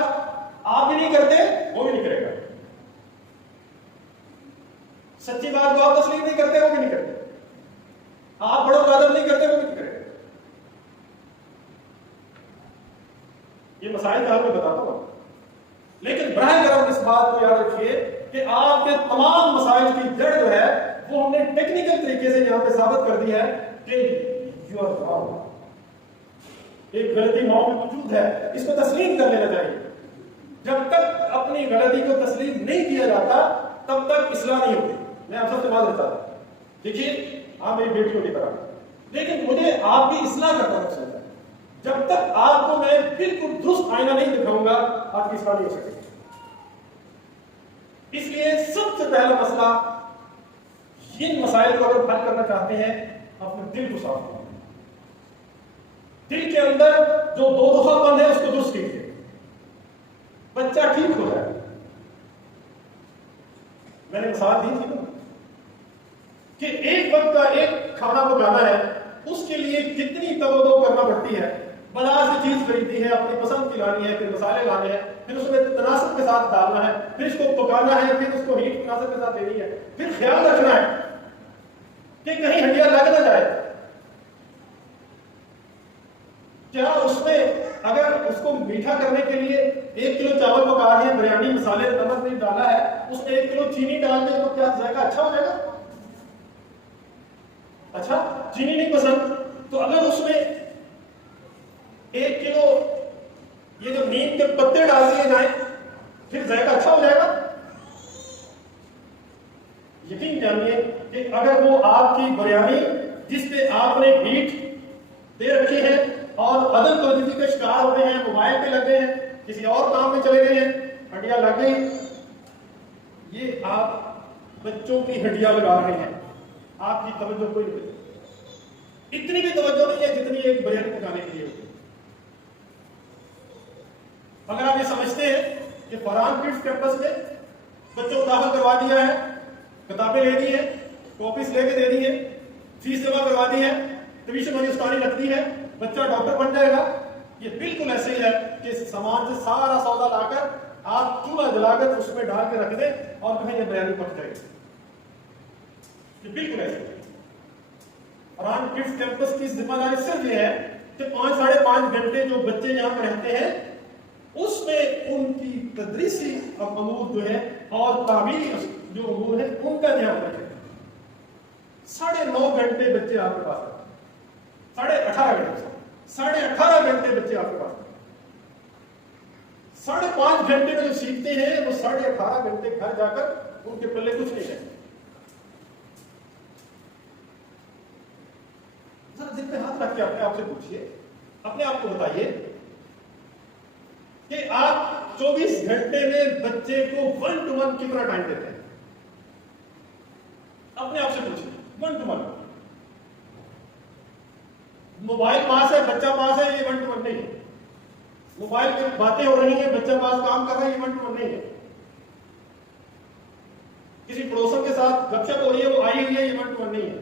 आप भी नहीं करते, वो भी नहीं करेगा। सच्ची बात को आप तस्लीम नहीं करते, वो भी नहीं करते। आप बड़ों का अदब नहीं करते, वो भी नहीं करेगा। ये मसाइल का मैं बताता हूं, लेकिन बराह करम इस बात को याद रखिए कि आपके तमाम मसाइल की जड़ जो है वो हमने टेक्निकल तरीके से यहां पे साबित कर दी है कि यू आर रॉन्ग। एक गलती माओ में मौजूद है, इसको तस्लीम कर लेना चाहिए। जब तक अपनी गलती को तस्लीम नहीं किया जाता, तब तक इस्लाह नहीं होती। मैं आप सबसे बात करता हूं, देखिए आप मेरी बेटियों की तरह, लेकिन मुझे आपकी इस्लाह करना पसंद है। जब तक आपको मैं बिल्कुल दुरुस्त आईना नहीं दिखाऊंगा, आपकी इस्लाह नहीं हो सकेगी। इसलिए सबसे पहला मसला, इन मसाइल को अगर हल करना चाहते हैं, अपने दिल को साफ करें। दिल के अंदर जो दो दुखापन है उसको दुरुस्त कीजिए, बच्चा ठीक हो जाए। मैंने मिसाल दी थी ना कि एक वक्त का एक खाना पकाना है, उसके लिए कितनी तवज्जो करना पड़ती है। बाजार से चीज खरीदनी है, अपनी पसंद की लानी है, फिर मसाले लाने हैं, फिर उसमें तनासब के साथ डालना है, फिर इसको पकाना है, फिर उसको हीट तनासब के साथ देनी है, फिर ख्याल रखना है कि कहीं हड्डियां लग ना जाए। क्या उसमें अगर उसको मीठा करने के लिए 1 किलो चावल पका दिए, बिरयानी मसाले नमक नहीं डाला है, उसमें 1 किलो चीनी डाल दे, तो क्या जाएगा? अच्छा हो जाएगा? अच्छा, चीनी नहीं पसंद, तो अगर उसमें 1 किलो कि जो नीम के पत्ते डाल दिए जाए फिर जायका अच्छा हो जाएगा? यकीन जानिए कि अगर वो आपकी बिरयानी जिसपे आपने हीट दे रखी है और अदल तोजगी के शिकार हो रहे हैं, मोबाइल पे लगे हैं, किसी और काम में चले गए हैं, हड्डियां लग गई, ये आप बच्चों की हड्डियां लगा रहे हैं, आपकी तवज्जो कोई नहीं। इतनी भी तवज्जो नहीं है जितनी एक बिरयानी पकाने के लिए होती है। अगर आप ये समझते हैं कि फरहान किड्स कैंपस में बच्चों को दाखिल करवा दिया है, किताबें ले दी है, कॉपीज लेके दे दी है, फीस जमा करवा दी है, ट्यूशन वाली उस्तानी लगती है, बच्चा डॉक्टर बन जाएगा, ये बिल्कुल ऐसे ही है कि सामान से सारा सौदा लाकर आप चूल्हा जलाकर उसमें डाल के रख दें और कहीं ये बिरयानी पक जाएगी। ये बिल्कुल ऐसे है। फरहान किड्स कैंपस की जिम्मेदारी सिर्फ ये है कि 5-5.5 घंटे जो बच्चे यहाँ पर रहते हैं उसमें उनकी तदरीसी अमूर जो है और तामीरी जो अमूर है उनका ध्यान रखें। 9.5 घंटे बच्चे आपके पास, 18.5 घंटे बच्चे आपके पास, 5.5 घंटे में जो सीखते हैं वो 18.5 घंटे घर जाकर उनके पल्ले कुछ नहीं है। दिल पे हाथ रख के अपने आप से पूछिए, अपने आप को बताइए कि आप 24 घंटे में बच्चे को 1 to 1 कितना टाइम देते हैं? अपने आप से पूछिए, 1 to 1। मोबाइल पास है, बच्चा पास है, ये 1 to 1 नहीं है। मोबाइल में बातें हो रही हैं, बच्चा पास काम कर रहा है, ये 1 to 1 नहीं है। किसी पड़ोसन के साथ गपशप हो रही है, वो आई हुई है, ये 1 to 1 नहीं है।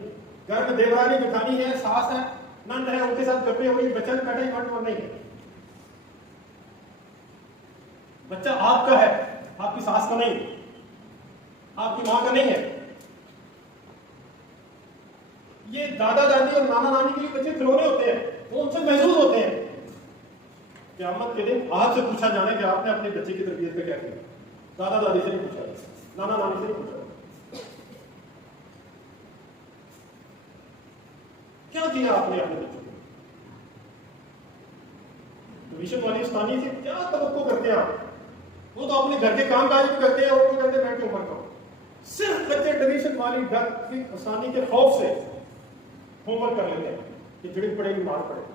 घर में देवरानी जेठानी है, सास है, नंद है, उनके साथ गप्पे हो रही है, बच्चा बैठा, ये 1 to 1 नहीं है। बच्चा आपका है, आपकी सास का नहीं, आपकी मां का नहीं है। ये दादा दादी और नाना नानी के लिए बच्चे खिलौने होते हैं, वो उनसे महसूस होते हैं। क़यामत के दिन आपसे पूछा जाने कि आपने अपने बच्चे की तरबियत पे क्या किया। दादा दादी से नहीं पूछा, नाना नानी से नहीं पूछा, क्या किया आपने अपने बच्चों को? ट्यूशन वाली उस्तानी से क्या तवक्को करते हैं आप? वो तो अपने घर के काम काज भी करते हैं और वो कहते हैं मैं क्यों मर जाऊं। सिर्फ बच्चे ट्यूशन वाली उस्तानी के खौफ से होमवर्क कर लेते हैं कि जड़ी पड़ेगी मार पड़ेगी।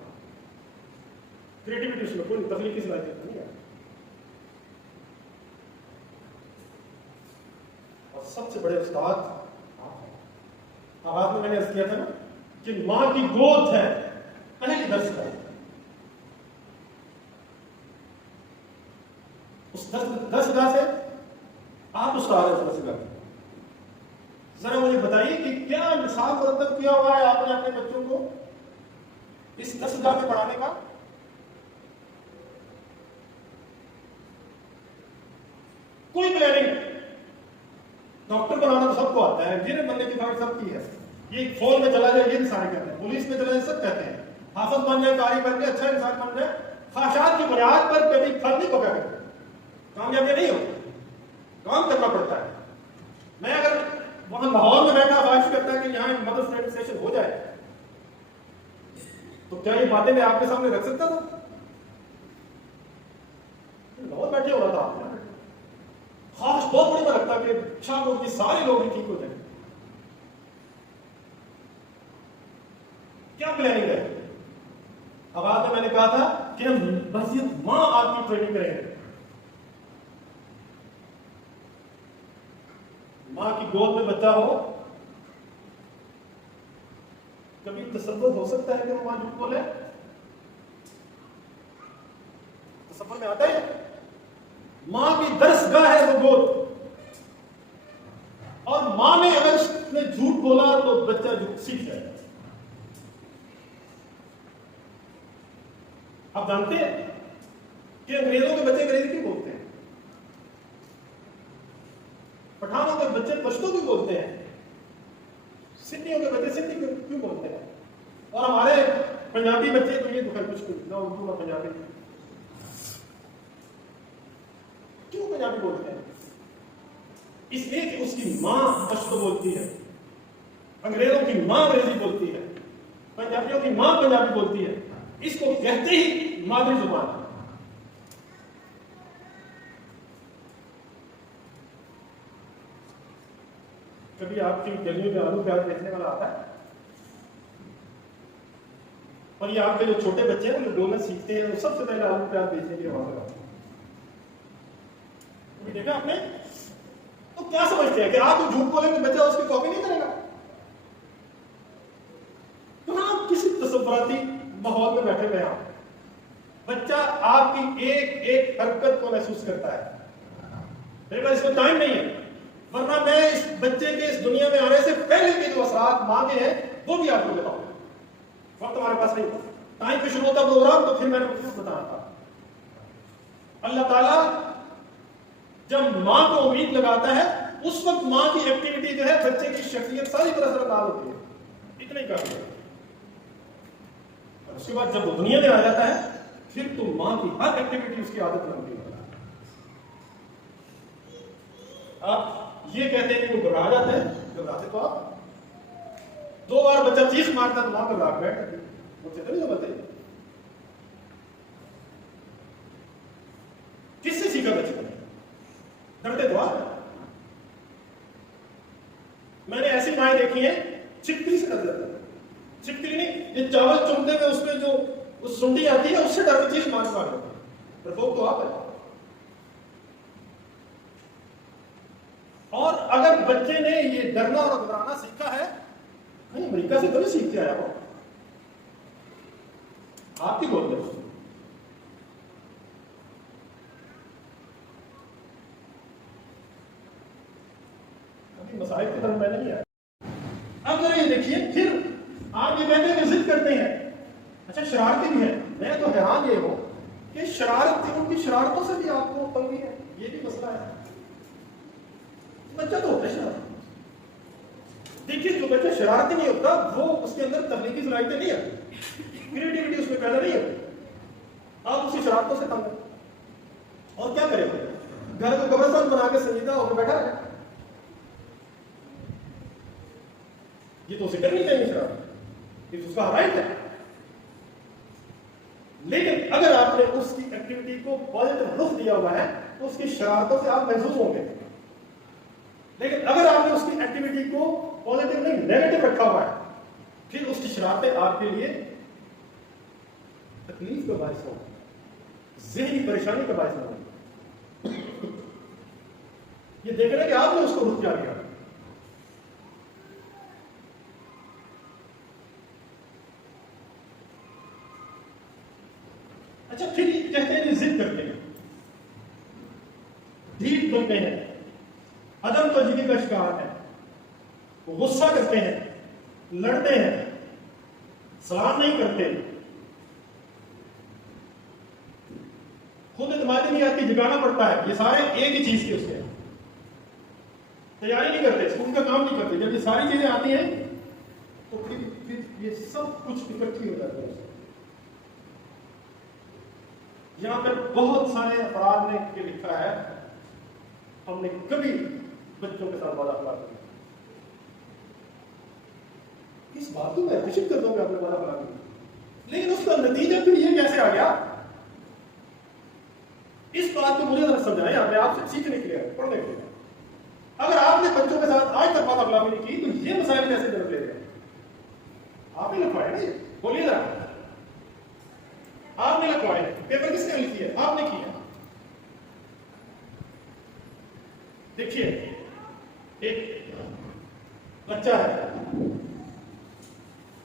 क्रिएटिविटी उसमें कोई तकलीफ की सलाहियत नहीं है। और सबसे बड़े उस्ताद आगाज में मैंने अर्ज किया था ना कि मां की गोद है पहली दरसगाह। उस दरसगाह से आप उस्ताद हैं। दरसगाह जरा मुझे बताइए कि क्या निसाब मुरतब किया हुआ है आपने अपने बच्चों को इस दरसगाह में पढ़ाने का? कोई प्लानिंग। डॉक्टर बनाना तो सबको आता है, इंजीनियर बनने की बात सबकी है। ये फौज में चला जाए ये भी सारे कहते हैं, पुलिस में चला जाए सब कहते हैं, हाफिज बन जाए, कारी बन जाए, अच्छा इंसान बन जाए। ख्वाहिशात की बुनियाद पर कभी फल नहीं पका करते, कामयाबी नहीं होती, काम करना पड़ता है। मैं अगर वहां लाहौर में बैठा ख्वाहिश करता कि यहाँ मदर्स डे सेशन हो जाए तो क्या ये बातें मैं आपके सामने रख सकता था? लाहौर बैठे हो रहा था आपने, ख्वाहिश बहुत बड़ी मैं रखता कि शाम को सारे लोग भी ठीक हो जाए। क्या प्लानिंग है? आगाज में मैंने कहा था कि हम बसियत मां आपकी ट्रेनिंग करेंगे। मां की गोद में बच्चा हो, कभी तसव्वुर हो सकता है कि वो मां झूठ बोले? तसव्वुर में आता है? मां की दरसगाह है वो गोद, और मां ने अगर उसने झूठ बोला तो बच्चा झूठ सीख जाएगा। आप जानते हैं कि अंग्रेजों के बच्चे अंग्रेजी क्यों बोलते हैं? पठानों के बच्चे पश्तो क्यों बोलते हैं? सिंधियों के बच्चे सिंधी क्यों बोलते हैं? और हमारे पंजाबी बच्चे तो ये कुछ ना उर्दू ना पंजाबी क्यों पंजाबी बोलते हैं? इसलिए कि उसकी मां पश्तो बोलती है, अंग्रेजों की मां अंग्रेजी बोलती है, पंजाबियों की मां पंजाबी बोलती है। इसको कहते ही मादरी जुबान। कभी आपकी गलियों में आलू प्याज बेचने वाला आता है? और ये आपके जो छोटे बच्चे हैं, जो डोनर सीखते हैं, वो सबसे पहले आलू प्याज बेचने के लिए वहां पर आते हैं। देखा आपने? तो क्या समझते हैं कि आप जो झूठ बोलेंगे बच्चा उसकी कॉपी नहीं करेगा? तो आप किसी तसव्वुराती माहौल में बैठे हुए हैं। बच्चा आपकी एक एक हरकत को महसूस करता है। मेरे पास इसको टाइम नहीं है, वरना मैं इस बच्चे के इस दुनिया में आने से पहले के जो असरात मां के हैं वो भी आपको बताऊंगा। वक्त हमारे पास नहीं, टाइम पे शुरू होता प्रोग्राम तो फिर मैंने कुछ बताना था। अल्लाह ताला जब मां को उम्मीद लगाता है उस वक्त मां की एक्टिविटी जो है बच्चे की शख्सियत सारी तरह से असरदार होती है। इतना ही काफी है। और उसके बाद जब वो दुनिया में आ जाता है फिर तो मां की हर एक्टिविटी उसकी आदत बनती है। आप ये कहते हैं कि वो घबरा जाते हैं, घबराते तो आप 2 बार बच्चा चीख मारता तो मां घबरा बैठ जाती, मुझसे तो नहीं समझते। किससे सीखा बच्चे? डरते तो आप। मैंने ऐसी माएं देखी हैं छिपकली से डर जाती है। छिपकली नहीं, ये चावल चुनते हुए उसमें जो उस सुंडी आती है उससे डर के चीख मार जाती है। डरपोक तो आप है। और अगर बच्चे ने ये डरना और घबराना सीखा है, नहीं अमेरिका से तो नहीं सीख के आया वो, आपकी बोलते हैं। अभी मसाइल की तरफ मैं नहीं आया। अब जरा ये देखिए, फिर आप ये कहते हैं जिद करते हैं, अच्छा शरारती भी है। मैं तो हैरान ये हूं कि शरारत, उनकी शरारतों से भी आपको तंगी है, ये भी मसला है। बच्चा तो होता है शरारती। देखिए जो बच्चा शरारती नहीं होता वो उसके अंदर तकनीकी सलाहियतें नहीं आती, क्रिएटिविटी उसमें पैदा नहीं होती। आप उसी शरारतों से तंग हैं। और क्या करें? घर को कब्रिस्तान बना के संजीदा होकर बैठा है। ये तो उसे करनी चाहिए शरारत, ये तो उसका राइट है। लेकिन अगर आपने उसकी एक्टिविटी को पॉजिटिव रुख दिया हुआ है तो उसकी शरारतों से आप महसूस होंगे। लेकिन अगर आपने उसकी एक्टिविटी को पॉजिटिव नहीं नेगेटिव रखा हुआ है, फिर उसकी शरारतें आपके लिए तकलीफ का बायस होंगी, ज़हनी परेशानी का बायस होंगी। ये देखना कि आपने उसको रुक क्या दिया। अच्छा, फिर कहते हैं जिद करते हैं, ढीठ करते हैं, अदम तजगी का शिकार है, वो गुस्सा करते हैं, लड़ते हैं, सलाम नहीं करते, खुद इत्मीनान नहीं आती, जगाना पड़ता है। ये सारे एक ही चीज के उसके तैयारी नहीं करते, स्कूल का काम नहीं करते। जब ये सारी चीजें आती हैं तो फिर ये सब कुछ इकट्ठी हो जाती है। यहां पर बहुत सारे अफराद ने ये लिखा है, हमने कभी बच्चों के साथ वादा खिलाफ नहीं। इस बात को मैं अप्रिशिएट करता हूं कि आपने वादा खिलाफ नहीं, लेकिन उसका नतीजा फिर ये कैसे आ गया, इस बात को मुझे जरा समझाएं। आपने आपसे सीखने के लिए, पढ़ने के लिए, अगर आपने बच्चों के साथ आज तक वादा खिलाफी नहीं की तो ये मसाइल कैसे जन्म ले रहे हैं? आप ही लिखवाए ना, बोलिए जरा। आपने लिखवाए, पेपर किसने लिखी है? आपने किया। देखिए, एक बच्चा है,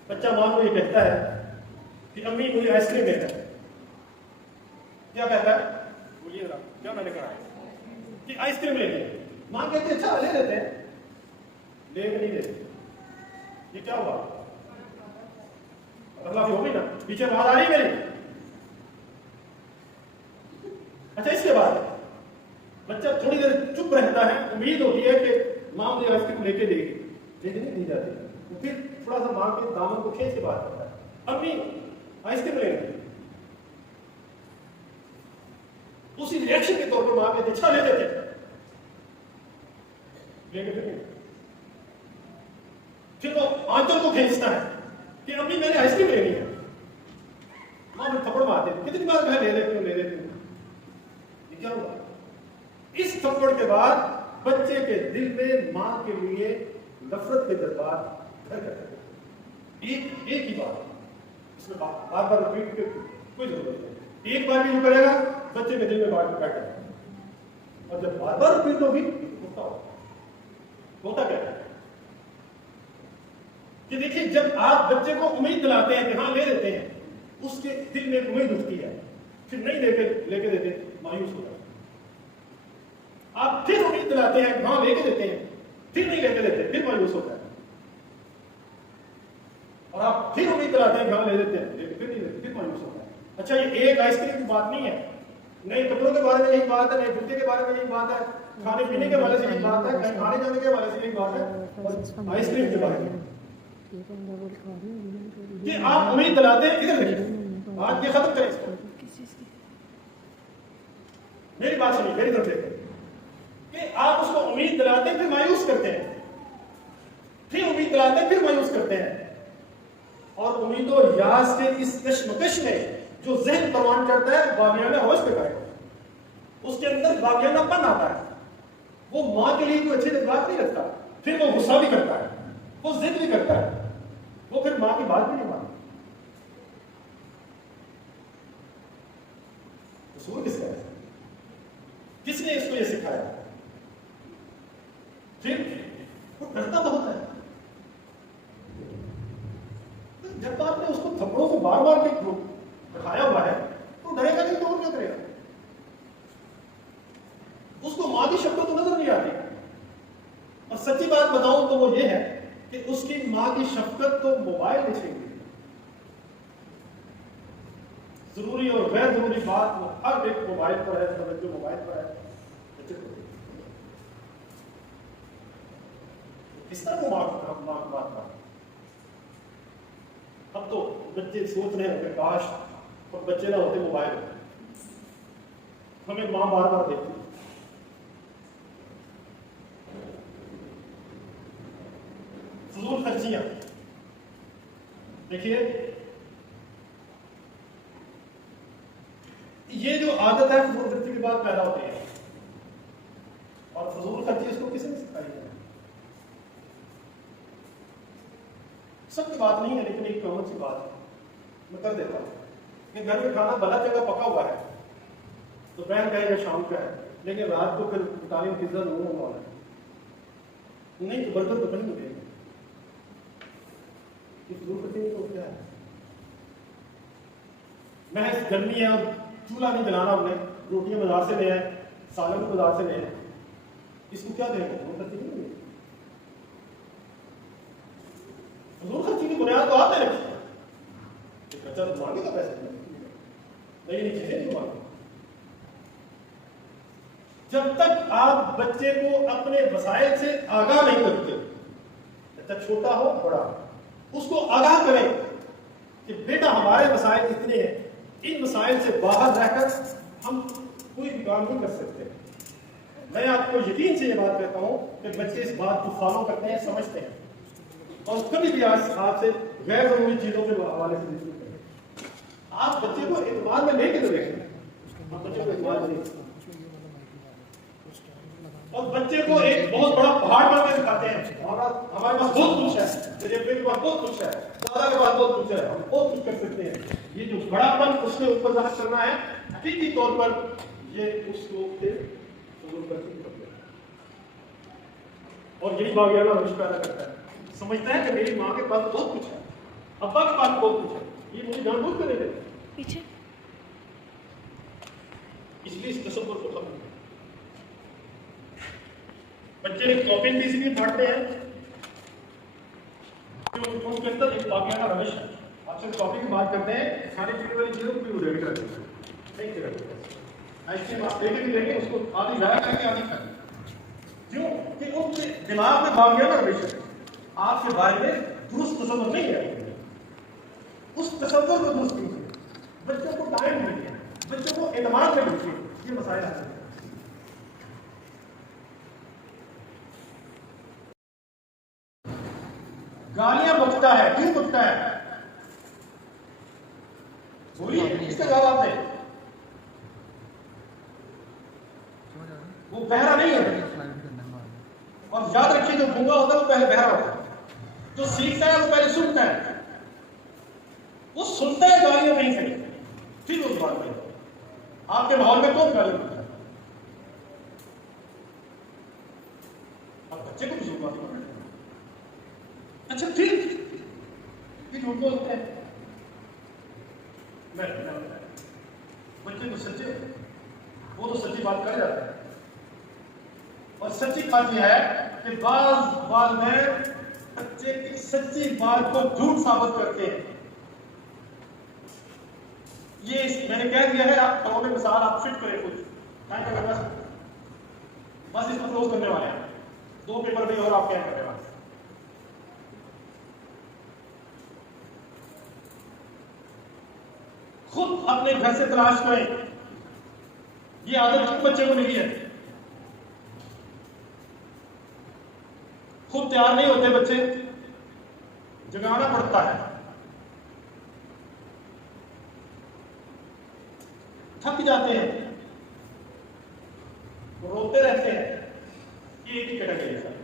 बच्चा मां को ये कहता है कि अम्मी मुझे आइसक्रीम देना है। क्या कहता है? बोलिए जरा, क्या मैंने कहा कि आइसक्रीम ले लीजिए। मां कहती है अच्छा ले लेते हैं, ले नहीं देते। ये क्या हुआ? मतलब हो गई ना, पीछे बात आ रही मेरी। अच्छा, इसके बाद बच्चा थोड़ी देर चुप रहता है, उम्मीद होती है कि मां मुझे आइसक्रीम लेके देगी, लेकिन नहीं दी जाती। तो फिर थोड़ा सा मां के दामन को खींच के बात करता है, अम्मी आइसक्रीम लेंगे। उसी रिएक्शन के तौर पर मां कहती अच्छा ले लेते, फिर वो आंचल को खींचता है कि अम्मी मैंने आइसक्रीम लेनी है। मां मुझे थप्पड़ मारती है, कितनी बार मैं ले लेती हूँ, ले लेती हूँ। ये क्या हुआ? इस थप्पड़ के बाद बच्चे के दिल में मां के लिए नफरत के जज्बात घर करते हैं। एक ही बात, इसमें बार बार रिपीट की कोई जरूरत नहीं। एक बार भी जो करेगा बच्चे के दिल में बात बैठा है, और जब बार बार रिपीट होगी होता क्या है कि देखिए, जब आप बच्चे को उम्मीद दिलाते हैं कि हाँ ले लेते हैं, उसके दिल में उम्मीद उठती है, फिर नहीं लेके देते, मायूस होता है। आप फिर उम्मीद दिलाते हैं, हाँ लेके देते हैं, फिर नहीं लेके देते, फिर मायूस होता है। और आप फिर उम्मीद दिलाते हैं, हाँ ले देते हैं, लेकिन फिर नहीं लेते, फिर मायूस होता है। अच्छा, ये एक आइसक्रीम की बात नहीं है, नए कपड़ों के बारे में यही बात है, नए जूते के बारे में यही बात है, खाने पीने के बारे से यही बात है, खाने जाने के बारे से यही बात है, और आइसक्रीम के बारे में कि आप उम्मीद दिलाते हैं। इधर देखिए, बात ये खत्म करें इसको, मेरी बात सुनिए, मेरी तरफ देखिए कि आप उसको उम्मीद दिलाते हैं, फिर मायूस करते हैं, फिर उम्मीद दिलाते हैं, फिर मायूस करते हैं। और उम्मीद और यास के इस कश्मकश में जो ज़हन परवान करता है, बागियाना होश पे करेगा, उसके अंदर बागियानापन आता है। वो मां के लिए कोई अच्छे जज्बात नहीं रखता, फिर वो गुस्सा भी करता है, वो जिद भी करता है, वो फिर मां की बात भी नहीं मानता। कसूर किसका है? किसने इसको ये सिखाया? फिर वो डरता बहुत है। जब आपने उसको थप्पड़ों से बार बार के दिखाया हुआ है, तो डरेगा नहीं तो और क्या करेगा? उसको मां की शक्ल तो नजर नहीं आती। और सच्ची बात बताऊं तो वो ये है कि उसकी मां की शफकत तो मोबाइल में छीन ली। जरूरी और गैर जरूरी बात वो हर एक मोबाइल पर है, जो मोबाइल पर है। किस तरह वो मां की बात कर? अब तो बच्चे सोच रहे होंगे काश और बच्चे ना होते मोबाइल, हमें मां बार बार देखती। फजूल खर्चियां, देखिए ये जो आदत है फजूल खर्ची की बात पैदा होती है, और फजूल खर्ची इसको किसने सिखाई है? सबकी बात नहीं है, लेकिन एक कॉमन सी बात है, मैं कर देता हूँ कि घर में खाना भला जगह पका हुआ है, दोपहर का या शाम का है, लेकिन रात को फिर इटालियन पिज्जा नहीं होगा नहीं तो बर्गर तो नहीं मिलेगा। तो क्या है? महज गर्मी है और चूल्हा नहीं जलाना, हमने रोटियां बाजार से ले आए, सालन भी बाजार से ले आए, इसको क्या देंगे? फजूल खर्ची की बुनियाद तो आपने रखी है, बच्चा तो मांगेगा पैसे, नई नई चीजें नहीं मांगे। जब तक आप बच्चे को अपने वसाइल से आगाह नहीं करते, बच्चा छोटा हो बड़ा, उसको आगाह करें कि बेटा हमारे वसाइल इतने हैं, इन वसाइल से बाहर रहकर हम कोई भी काम नहीं कर सकते। मैं आपको यकीन से ये बात कहता हूं कि बच्चे इस बात को फॉलो करते हैं, समझते हैं, और कभी भी आज आपसे गैर जरूरी चीजों के हवाले से नहीं करें। आप बच्चे को एतबार में लेके तो देखें, आप बच्चे को एतबार में, और बच्चे को एक बहुत बड़ा पहाड़ बना के दिखाते हैं। हमारे पास बहुत कुछ है, मेरे बेटे के पास बहुत कुछ है, दादा के पास बहुत कुछ है, हम बहुत कुछ कर सकते हैं। ये जो बड़ापन उसके ऊपर जाहिर करना है, हकीकी तौर पर ये उसको और यही बागियाना रविश पैदा करता है। समझता है कि मेरी माँ के पास बहुत कुछ है, अब्बा के पास बहुत कुछ है, ये मुझे जानबूझ कर देते पीछे, इसलिए इस तसव्वुर को खत्म। बच्चे टॉपिक भी इसलिए बांटते हैं कि उनके अंदर एक बागियाना रविश है। आपसे टॉपिक की बात करते हैं, खाने पीने वाली चीजों को भी वो रेडी कर देते हैं, नहीं कर देते। आइसक्रीम आप लेके भी लेंगे, उसको आधी जाया करके आधी खाएंगे, क्यों कि उनके दिमाग में बागियाना रविश है, आपके बारे में दुरुस्त तसव्वुर नहीं है। उस तसव्वुर को दुरुस्त कीजिए, बच्चों को टाइम दीजिए, बच्चों को एतमाद में दीजिए, ये मसाइल आते हैं। गालियां बकता है, क्यों बकता है? बोलिए, इसका जवाब दे। वो बहरा नहीं है, और और याद रखिए जो गूंगा होता है वो पहले बहरा होता है, जो सीखता है वो पहले सुनता है, वो सुनता है गालियां नहीं सही, फिर वो बात करेगा। आपके माहौल में कौन गाली बोलता है? आप बच्चे को भी झूठ बात बोलते हैं। अच्छा फिर भी झूठ बोलते हैं। बच्चे तो सच्चे, वो तो सच्ची बात कर जाते हैं। और सच्ची बात यह है कि बाल में बच्चे की सच्ची बात को झूठ साबित करते हैं। ये मैंने कह दिया है, आप करो में मिसाल आप फिट करें कुछ क्या करना, बस इसको क्लोज करने वाले हैं, 2 पेपर भी और आप क्या करने वाले। खुद अपने घर से तलाश करें, ये आदत किस बच्चे को मिली है। खुद तैयार नहीं होते बच्चे, जगाना पड़ता है, थक जाते हैं, रोते रहते हैं। ये एक ही कैटेगरी है।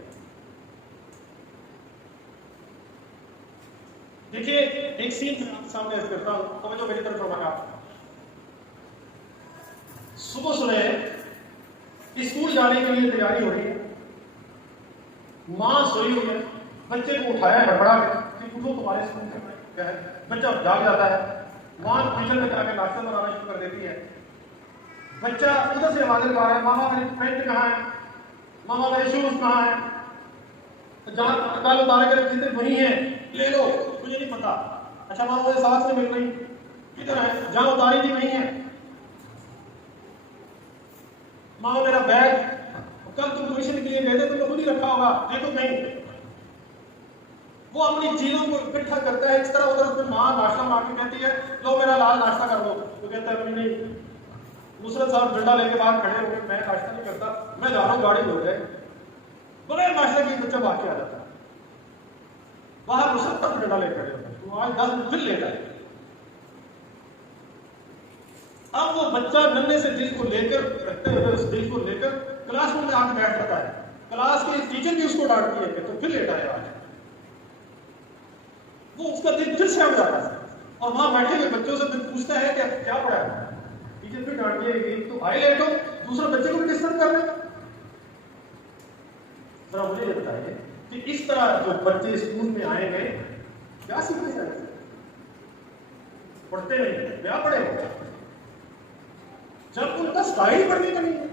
देखिए एक सीन आपके सामने करता हूं, तो जो मेरी तरफ होगा, सुबह स्कूल जाने के लिए तैयारी हो रही है, मां सोई हुई है, बच्चे को उठाया हड़बड़ा के कि उठो तुम्हारे स्कूल क्या है। बच्चा जाग जाता है, मां किचन में जाकर नाश्ता बनाना शुरू कर देती है। बच्चा उधर से आवाजें लगा रहा है, मामा मेरी पैंट कहाँ है, मामा मेरे शूज कहाँ है, जहां कल उतारे कर जितने वही है ले लो, मुझे नहीं पता। अच्छा मामा मुझे साथ में मिल रही, किधर है, जहां उतारी थी वही है। मामा मेरा बैग कल तुम ट्यूशन के लिए गए थे, तुमने खुद ही रखा होगा, देखो नहीं। वो अपनी चीजों को इकट्ठा करता है इस तरह उधर, उसमें माँ नाश्ता बना के कहती है लो मेरा लाल नाश्ता कर दो, तो कहता है नहीं। नुसरत साहब डंडा लेके बाहर खड़े हो गए, मैं नाश्ता नहीं करता, मैं जा रहा हूँ, गाड़ी हो जाए। बगैर नाश्ता के बच्चा भाग के आ जाता है, बाहर नुसरत तक डंडा लेकर खड़े होता है, तो आज 10 मिनट फिर लेता है। अब वो बच्चा नन्हे से दिल को लेकर रखते हुए उस दिल को लेकर क्लासरूम में आकर बैठ जाता है, क्लास के टीचर भी उसको डांटती है तो फिर लेटा है आज। वो उसका दिल फिर से आ जाता है, और वहां बैठे हुए बच्चों से पूछता है कि क्या पढ़ा है, टीचर फिर डांटती है कि तो भाई लेटो, दूसरे बच्चे को भी डिस्टर्ब कर रहे हो। जरा मुझे ये बताइए कि इस तरह जो बच्चे स्कूल में आएंगे क्या सीखने जाएंगे? पढ़ते नहीं, क्या पढ़ेंगे जब उनका स्टाइल पढ़ने का नहीं है।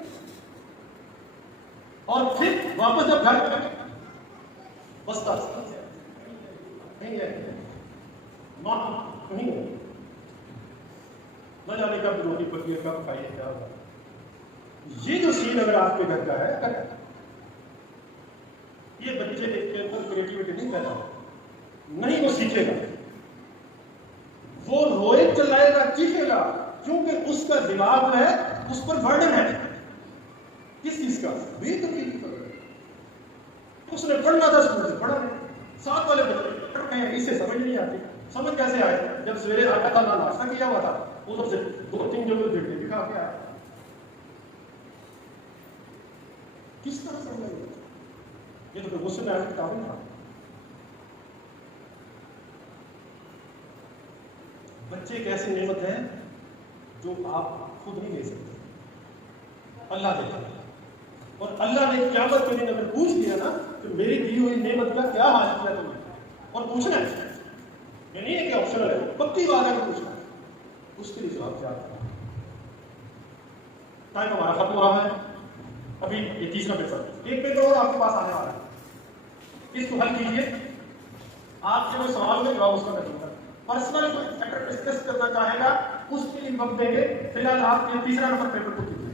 और फिर वापस जब घर बसता नहीं है, नहीं है, न जाने कब रोटी पकी है, कब खाई है, क्या होगा। ये जो सीन अगर आपके घर का है, ये बच्चे के अंदर क्रिएटिविटी नहीं पैदा होगा, नहीं वो सीखेगा, वो रोए चिल्लाएगा चीखेगा, क्योंकि उसका दिमाग है, उस पर वर्डन है। किस चीज का? बेतकलीफ कर रहे हैं। उसने पढ़ना था, स्कूल से पढ़ा नहीं, साथ वाले बच्चे पढ़ रहे हैं, इससे समझ नहीं आती। समझ कैसे आए? जब सवेरे आया था ना नाश्ता किया हुआ था, उधर से 2-3 जगह भिंडी भी खा के आया। किस तरह समझ? ये तो मुझसे मैं किताब नहीं था। बच्चे एक ऐसी नेमत है जो आप खुद नहीं ले सकते, अल्लाह देता है। और अल्लाह ने क़यामत के दिन अगर पूछ लिया ना कि मेरी दी हुई नेमत का क्या हाल किया तुमने, और पूछना है, ये नहीं है कि ऑप्शनल है, पक्की बात है कि पूछना है, उसके लिए जवाब क्या है। टाइम हमारा खत्म हो रहा है, अभी ये तीसरा पेपर, एक पेपर और आपके पास आने वाला है, इसको हल कीजिए। आपके कोई सवाल में जवाब उसका नहीं, पर्सनल कोई मैटर डिस्कस करना चाहेगा उसके लिए वक्त देंगे। फिलहाल आप ये तीसरा नंबर पेपर को कीजिए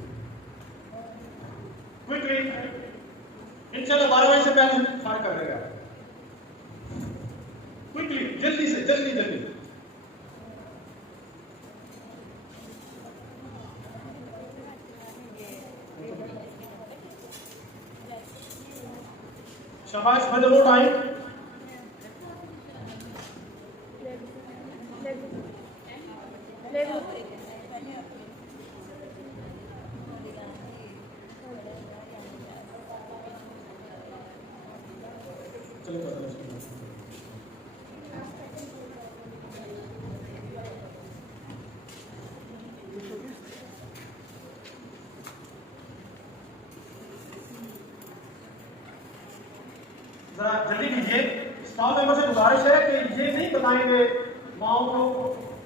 क्विकली, इंशाल्लाह 12 बजे से पहले स्टार्ट कर देगा। क्विकली, जल्दी से जल्दी। शाबाश, मैं जरूर टाइम जरा जल्दी कीजिए। स्टाफ मेंबर से गुजारिश है कि ये नहीं बताएंगे माओ को,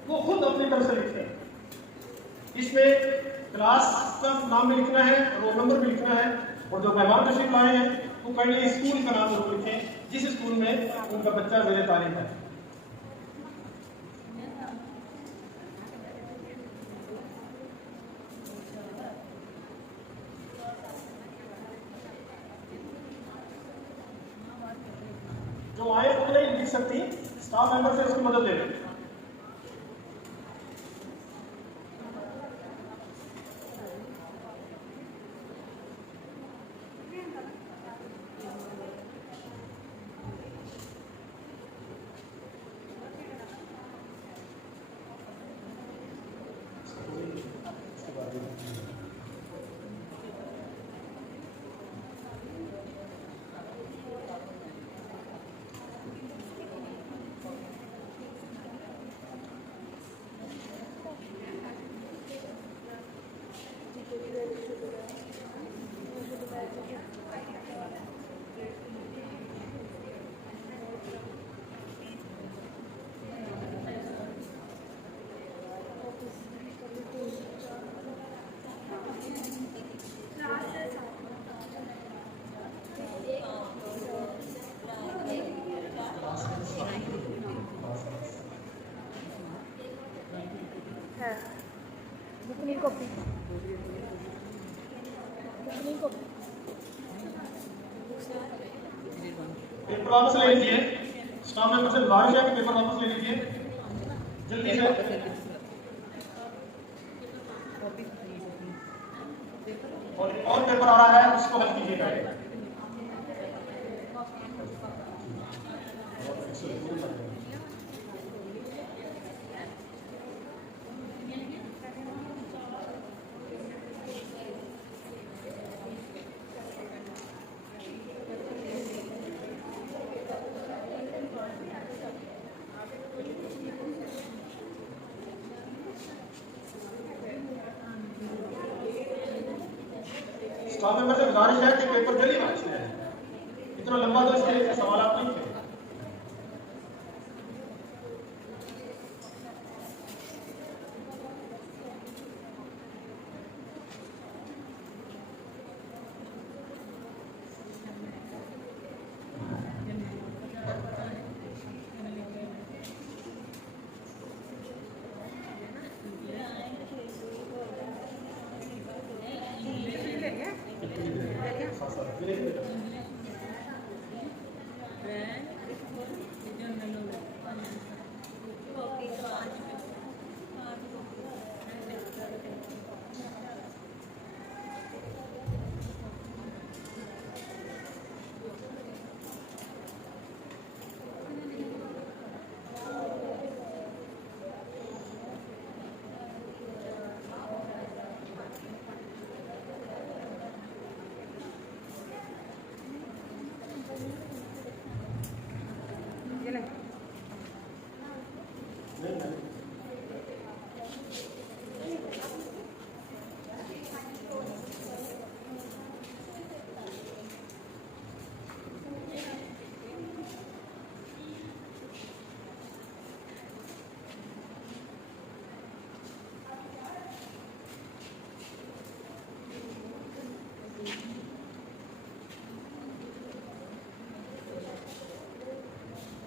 वो खुद अपनी तरफ से लिखें। इसमें क्लास का नाम भी लिखना है, रोल नंबर भी लिखना है, और जो मेहमान तशरीफ लाए हैं वो काइंडली स्कूल का नाम जरूर लिखें जिस स्कूल में उनका बच्चा ज़ेरे तालीम है। जो आए खुद नहीं लिख सकती, स्टाफ मेंबर से उसकी मदद ले लें। पेपर वापस ले लीजिए। स्टाफ मेंबर से गुजारिश है कि पेपर वापस ले लीजिए जल्दी से। और पेपर आ रहा है उसको हल कीजिएगा। स्टाफ मेंबर से गुजारिश है कि पेपर जल्दी वापस ले आए। इतना लंबा तो इसके सवाल आप नहीं थे।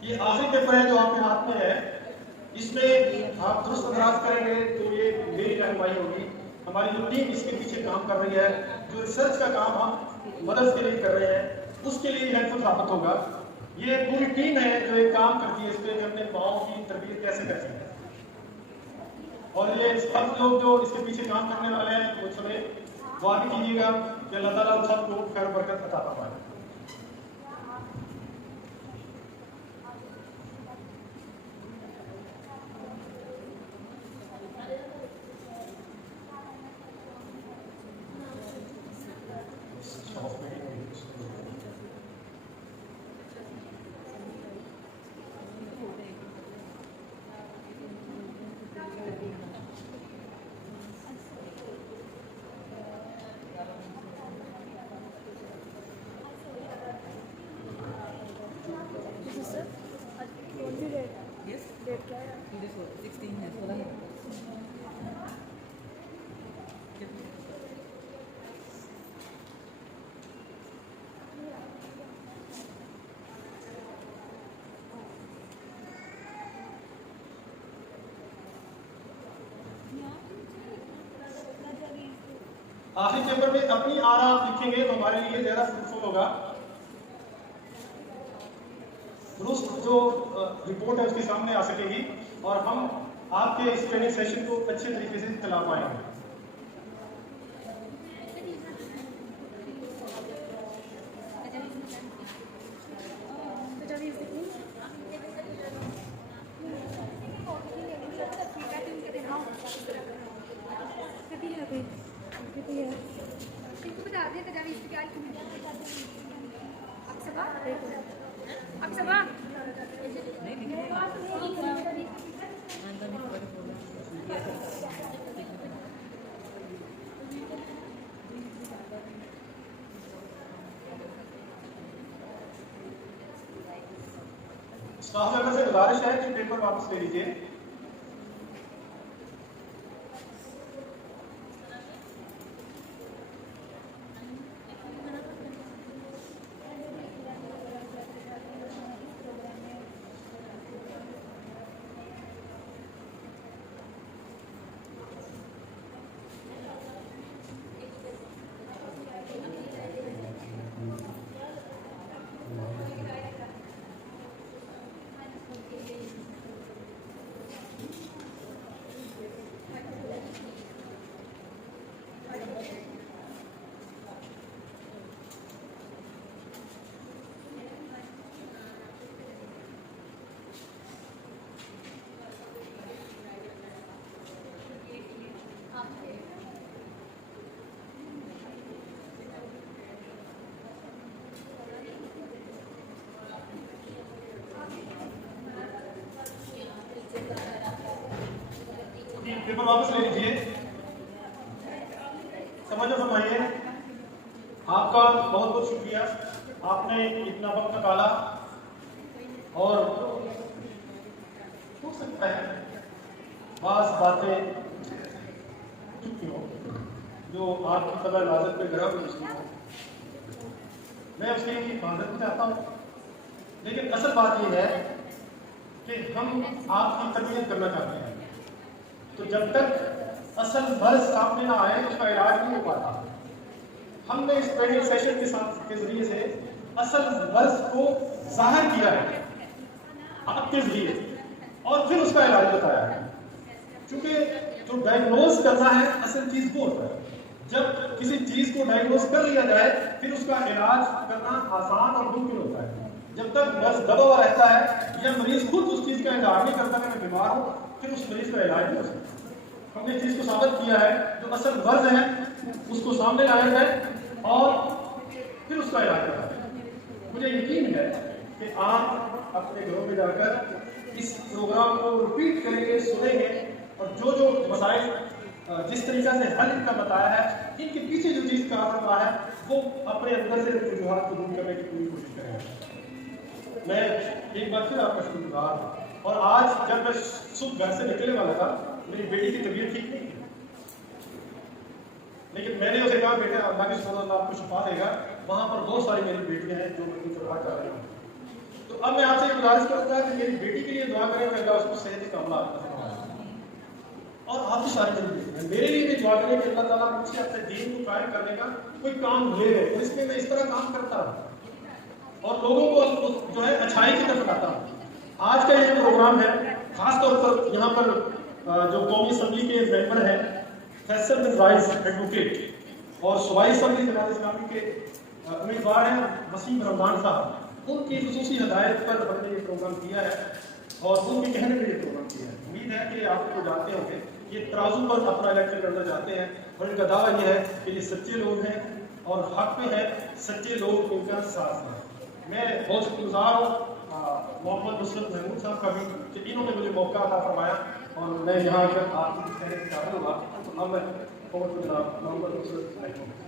ये आखिरी पेपर है जो आपके हाथ में है। इसमें आप दुरुस्त अंदाज करेंगे तो ये मेरी रहनुमाई होगी। हमारी जो टीम इसके पीछे काम कर रही है, जो रिसर्च का काम हम मदद के लिए कर रहे हैं, उसके लिए हेल्पफुल साबित होगा। ये पूरी टीम है जो एक काम करती है इस पर अपने पाँव की तरबियत कैसे करती है। और ये सब लोग जो इसके पीछे काम करने वाले हैं वो समय दुआ भी कीजिएगा कि अल्लाह ताला सबको खैर बरकत अता फरमाए। आखिरी पेपर में अपनी आरा आप लिखेंगे तो हमारे लिए ज़्यादा फ्रूटफुल होगा। दुरुस्त जो रिपोर्ट है उसके सामने आ सकेगी और हम आपके इस ट्रेनिंग सेशन को अच्छे तरीके से चला पाएंगे। स्टाफ मेंबर से गुजारिश है कि पेपर वापस ले लीजिए। पेपर वापस ले लीजिए। समझो समझाइए। आपका बहुत बहुत शुक्रिया, आपने इतना वक्त निकाला और हो सकता है बात बातें चुकी हो जो आपकी कदर लाजत पे गर्व नहीं हो, मैं उसके लिए माजरत चाहता हूँ। लेकिन असल बात यह है कि हम आपकी तरबियत करना चाहते हैं, तो जब तक असल मर्ज सामने ना आए उसका इलाज नहीं हो पाता। हमने इस ट्रेनिंग सेशन के जरिए से असल मर्ज को जाहिर किया है आपके जरिए और फिर उसका इलाज बताया है। क्योंकि जो डायग्नोज करना है असल चीज वो होता है। जब किसी चीज को डायग्नोज कर लिया जाए फिर उसका इलाज करना आसान और मुमकिन होता है। जब तक मर्ज दबा हुआ रहता है या मरीज खुद उस चीज का इलाज नहीं करता कि मैं बीमार हूं, फिर उस मरीज का इलाज नहीं हो सकता। हमने इस चीज को साबित किया है, जो असल मर्ज है उसको सामने लाया जाए और फिर उसका इलाज करा जाए। मुझे यकीन है कि आप अपने घरों में जाकर इस प्रोग्राम को रिपीट करेंगे, सुनेंगे और जो जो मसाइल जिस तरीके से हल इनका बताया है, इनके पीछे जो चीज कारण रहा है वो अपने अंदर से वजूहात को दूर करने की पूरी कोशिश करेंगे। मैं एक बार फिर आपका शुक्रगुजार हूं। और आज जब मैं सुबह घर से निकलने वाला था, मेरी बेटी की तबीयत ठीक नहीं थी, लेकिन मैंने उसे कहा बेटा अल्लाह के शुक्र अल्लाह आपको शिफा देगा। वहां पर बहुत सारी मेरी बेटियां हैं जो मेरी दुआ कर रही हैं। तो अब मैं आपसे गुजारिश करूंगा कि मेरी बेटी के लिए दुआ करें कि अल्लाह उसको सेहत कामला और आपकी सारी मेरे लिए भी दुआ करें कि अल्लाह ताला मुझसे अपने दीन को कायम करने का कोई काम ले ले और इसमें मैं इस तरह काम करता हूँ और लोगों को जो है अच्छाई की तरफ लाता हूँ। आज का ये प्रोग्राम है, खासतौर पर यहाँ पर जो कौमी असम्बली के मेंबर हैं फैसल बिन राइस एडवोकेट और सूबाई असम्बली जमात इस्लामी के उम्मीदवार हैं वसीम रमजान साहब, उनकी खुसूसी हिदायत पर हमने ये प्रोग्राम किया है और उनके कहने पर ये प्रोग्राम किया है। उम्मीद है कि आप लोग जानते होंगे ये तराजू पर अपना इलेक्शन लड़ना चाहते हैं और इनका दावा ये है कि ये सच्चे लोग हैं और हक पे है, सच्चे लोग इनका साथ हैं। मैं बहुत शुक्रगुजार हूँ मोहम्मद नुसरत महमूद साहब का भी कि इन्होंने मुझे मौका अता फरमाया और मैं यहाँ आकर आपकी कहने से शामिल हुआ। तो अब मैं जनाब मोहम्मद नुसरत महमूद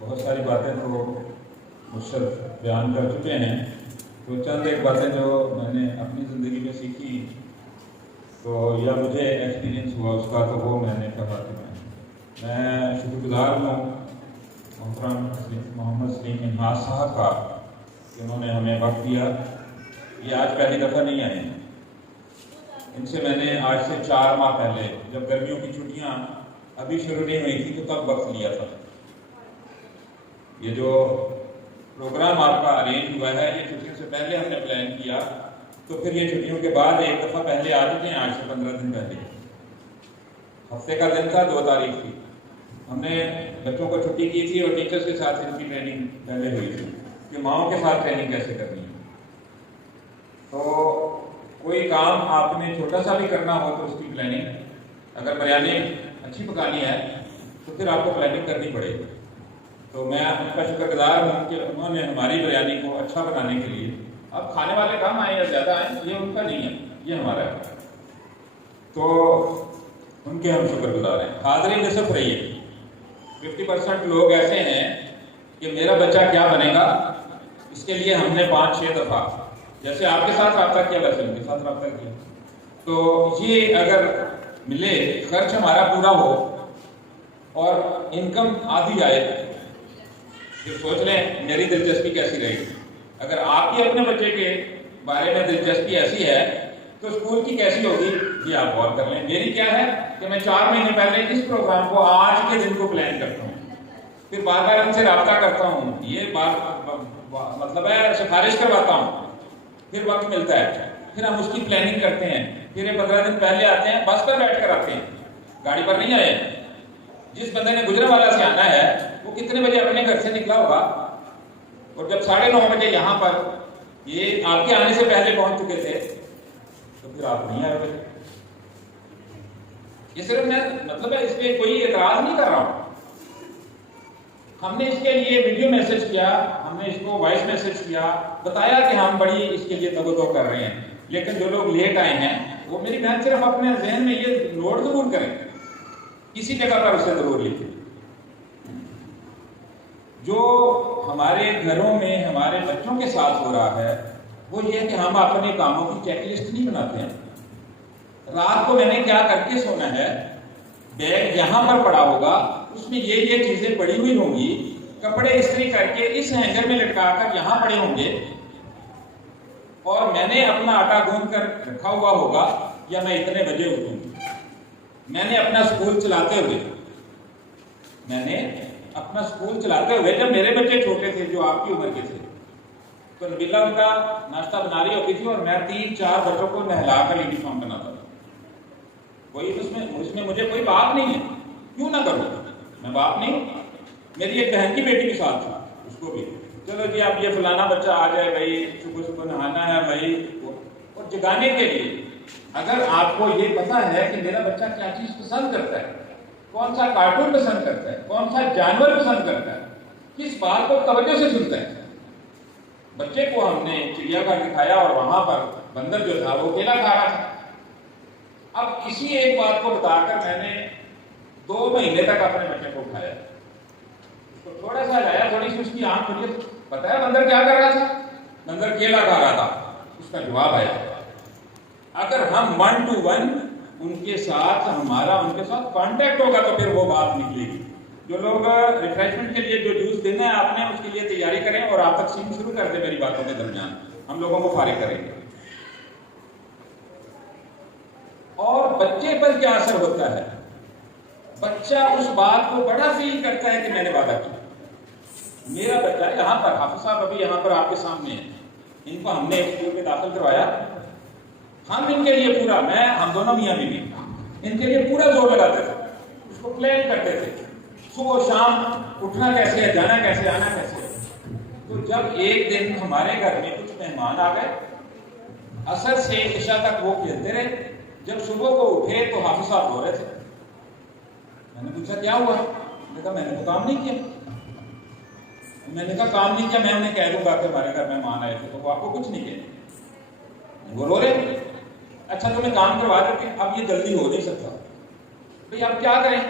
बहुत सारी बातें तो मुझसे बयान कर चुके हैं, तो चंद एक बातें जो मैंने अपनी ज़िंदगी में सीखी तो या मुझे एक्सपीरियंस हुआ उसका, तो वो मैंने कहा कि मैं शुक्रगुजार हूँ मोहतरम मोहम्मद सलीम मिन्हाज साहब का कि उन्होंने हमें वक्त दिया। ये आज पहली दफ़ा नहीं आए हैं, इनसे मैंने आज से 4 माह पहले जब गर्मियों की छुट्टियाँ अभी शुरू नहीं हुई थी तो तब वक्त लिया था। ये जो प्रोग्राम आपका अरेंज हुआ है ये छुट्टियों से पहले हमने प्लान किया, तो फिर ये छुट्टियों के बाद एक दफ़ा पहले आ चुके हैं, आज से 15 दिन पहले। हफ्ते का दिन था, 2 तारीख थी, हमने बच्चों को छुट्टी की थी और टीचर्स के साथ इनकी ट्रेनिंग पहले हुई थी कि माओं के साथ ट्रेनिंग कैसे करनी है। तो कोई काम आपने छोटा सा भी करना हो तो उसकी प्लानिंग, अगर बिरयानी अच्छी पकानी है तो फिर आपको प्लानिंग करनी पड़ेगी। तो मैं उनका शुक्रगुजार हूँ कि उन्होंने हमारी बिरयानी को अच्छा बनाने के लिए, अब खाने वाले कम आए या ज़्यादा आए ये उनका नहीं है, ये हमारा है, तो उनके हम शुक्रगुजार हैं। हाज़रीन निसफ रहिए, 50% लोग ऐसे हैं कि मेरा बच्चा क्या बनेगा, इसके लिए हमने 5-6 दफ़ा जैसे आपके साथ रब्ता किया वैसे उनके साथ रब्ता किया। तो ये अगर मिले, खर्च हमारा पूरा हो और इनकम आधी आए, फिर सोच लें मेरी दिलचस्पी कैसी रहेगी। अगर आपकी अपने बच्चे के बारे में दिलचस्पी ऐसी है तो स्कूल की कैसी होगी ये आप गौर कर लें। मेरी क्या है कि मैं 4 महीने पहले इस प्रोग्राम को आज के दिन को प्लान करता हूँ, फिर बार बार इनसे रब्ता करता हूँ, ये मतलब है सिफारिश करवाता हूँ, फिर वक्त मिलता है, फिर हम उसकी प्लानिंग करते हैं, फिर ये 15 दिन पहले आते हैं, बस पर बैठ कर आते हैं, गाड़ी पर नहीं आए। जिस बंदे ने गुजरांवाला से आना है वो कितने बजे अपने घर से निकला होगा, और जब 9:30 बजे यहाँ पर ये आपके आने से पहले पहुंच चुके थे तो फिर आप नहीं आए। ये सिर्फ मैं मतलब है, इसमें कोई एतराज नहीं कर रहा हूं। हमने इसके लिए वीडियो मैसेज किया, हमने इसको वॉइस मैसेज किया, बताया कि हम बड़ी इसके लिए तवज्जो कर रहे हैं, लेकिन जो लोग लेट आए हैं वो मेरी बहन सिर्फ अपने जहन में ये नोट जरूर करें, किसी जगह पर उसे जरूर लिखें। जो हमारे घरों में हमारे बच्चों के साथ हो रहा है वो ये है कि हम अपने कामों की चेकलिस्ट नहीं बनाते हैं। रात को मैंने क्या करके सोना है, बैग यहाँ पर पड़ा होगा, उसमें ये चीजें पड़ी हुई होंगी, कपड़े इस्त्री करके इस हैंगर में लटकाकर यहाँ पड़े होंगे, और मैंने अपना आटा गूंद कर रखा हुआ होगा या मैं इतने बजे उठूंगा। मैंने अपना स्कूल चलाते हुए जब मेरे बच्चे छोटे थे जो आपकी उम्र के थे, तो नबीला उनका नाश्ता बना रही होती थी और मैं 3-4 बच्चों को नहलाकर यूनिफॉर्म बनाता था। कोई उसमें मुझे कोई बात नहीं है, क्यों ना करूँ, मैं बाप नहीं हूँ। मेरी एक बहन की बेटी भी साथ था, उसको भी चलो जी आप ये फलाना बच्चा आ जाए भाई, सुबह सुबह नहाना है भाई, और जगाने के लिए अगर आपको ये पता है कि मेरा बच्चा क्या चीज पसंद करता है, कौन सा कार्टून पसंद करता है, कौन सा जानवर पसंद करता है, किस बात को तवज्जो से सुनता है। बच्चे को हमने चिड़ियाघर दिखाया और वहां पर बंदर जो था वो केला खा रहा था। अब इसी एक बात को बताकर मैंने 2 महीने तक अपने बच्चे को उठाया, उसको थोड़ा सा लाया, थोड़ी सी उसकी आंख खुली, पता है बंदर क्या कर रहा था, बंदर केला खा रहा था। उसका जवाब आया। अगर हम 1 to 1 उनके साथ हमारा उनके साथ कांटेक्ट होगा तो फिर वो बात निकलेगी। जो लोग रिफ्रेशमेंट के लिए जो जूस देना है आपने उसके लिए तैयारी करें और आप तकसीम शुरू कर दें मेरी बातों के दरमियान, हम लोगों को फारिग करेंगे। और बच्चे पर क्या असर होता है, बच्चा उस बात को बड़ा फील करता है कि मैंने वादा किया। मेरा बच्चा यहाँ पर हाफिज साहब अभी यहाँ पर आपके सामने है, इनको हमने एक स्कूल में दाखिल करवाया, हम इनके लिए पूरा, हम दोनों मियां बीवी इनके लिए पूरा जोर लगाते थे, उसको प्लान करते थे, सुबह शाम उठना कैसे है, जाना कैसे, आना कैसे। तो जब एक दिन हमारे घर में कुछ मेहमान आ गए, असर से इशा तक वो खेलते रहे, जब सुबह को उठे तो हाफिज साहब रो रहे थे। मैंने पूछा क्या हुआ, मैंने कहा मैंने तो काम नहीं किया। मैंने कहा काम नहीं किया, मैं उन्हें कह दूंगा कि हमारे घर मेहमान आए थे, तो वो आपको कुछ नहीं किया। वो रो रहे, अच्छा तो मैं काम करवा देते, अब ये जल्दी हो नहीं सकता भाई, अब क्या करें।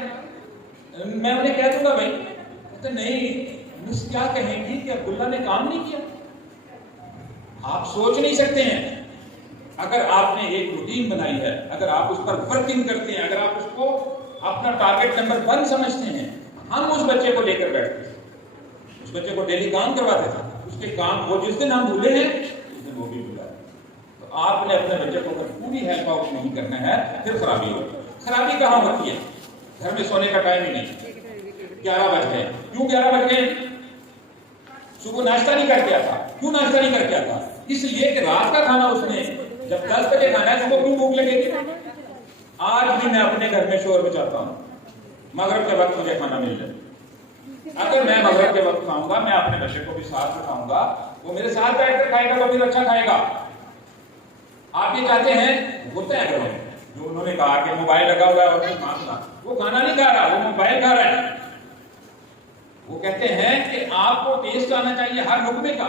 मैं उन्हें कह दूंगा भाई, कहते नहीं मिस क्या कहेंगी कि अब्दुल्ला ने काम नहीं किया। आप सोच नहीं सकते हैं, अगर आपने एक रूटीन बनाई है, अगर आप उस पर वर्किंग करते हैं, अगर आप उसको अपना टारगेट नंबर 1 समझते हैं। हम उस बच्चे को लेकर बैठते थे, उस बच्चे को डेली काम करवाते थे, उसके काम वो जिस दिन हम भूले हैं उस दिन वो भी भूला है। तो आपने अपने बच्चे को अगर पूरी हेल्प आउट नहीं करना है, फिर खराबी होगी। खराबी कहाँ होती है? घर में सोने का टाइम ही नहीं, 11 बज गए। क्यों 11 बज गए? सुबह नाश्ता नहीं करके आता। क्यों नाश्ता नहीं करके आता? इसलिए कि रात का खाना उसने जब 10 बजे खाना है, उसको क्यों भूख लगेगी? आज भी मैं अपने घर में शोर मचाता हूँ, मगरिब के वक्त मुझे खाना मिल जाए। अगर मैं मगरिब के वक्त खाऊंगा, मैं अपने बच्चे को भी साथ में खाऊंगा, वो मेरे साथ बैठकर खाएगा तो फिर अच्छा खाएगा। आप ये चाहते हैं, होता है घरों में, जो उन्होंने कहा कि मोबाइल लगा हुआ है और फिर मांगना, वो खाना नहीं खा रहा, वो मोबाइल खा रहा है। वो कहते हैं कि आपको टेस्ट आना चाहिए हर लुकमे का।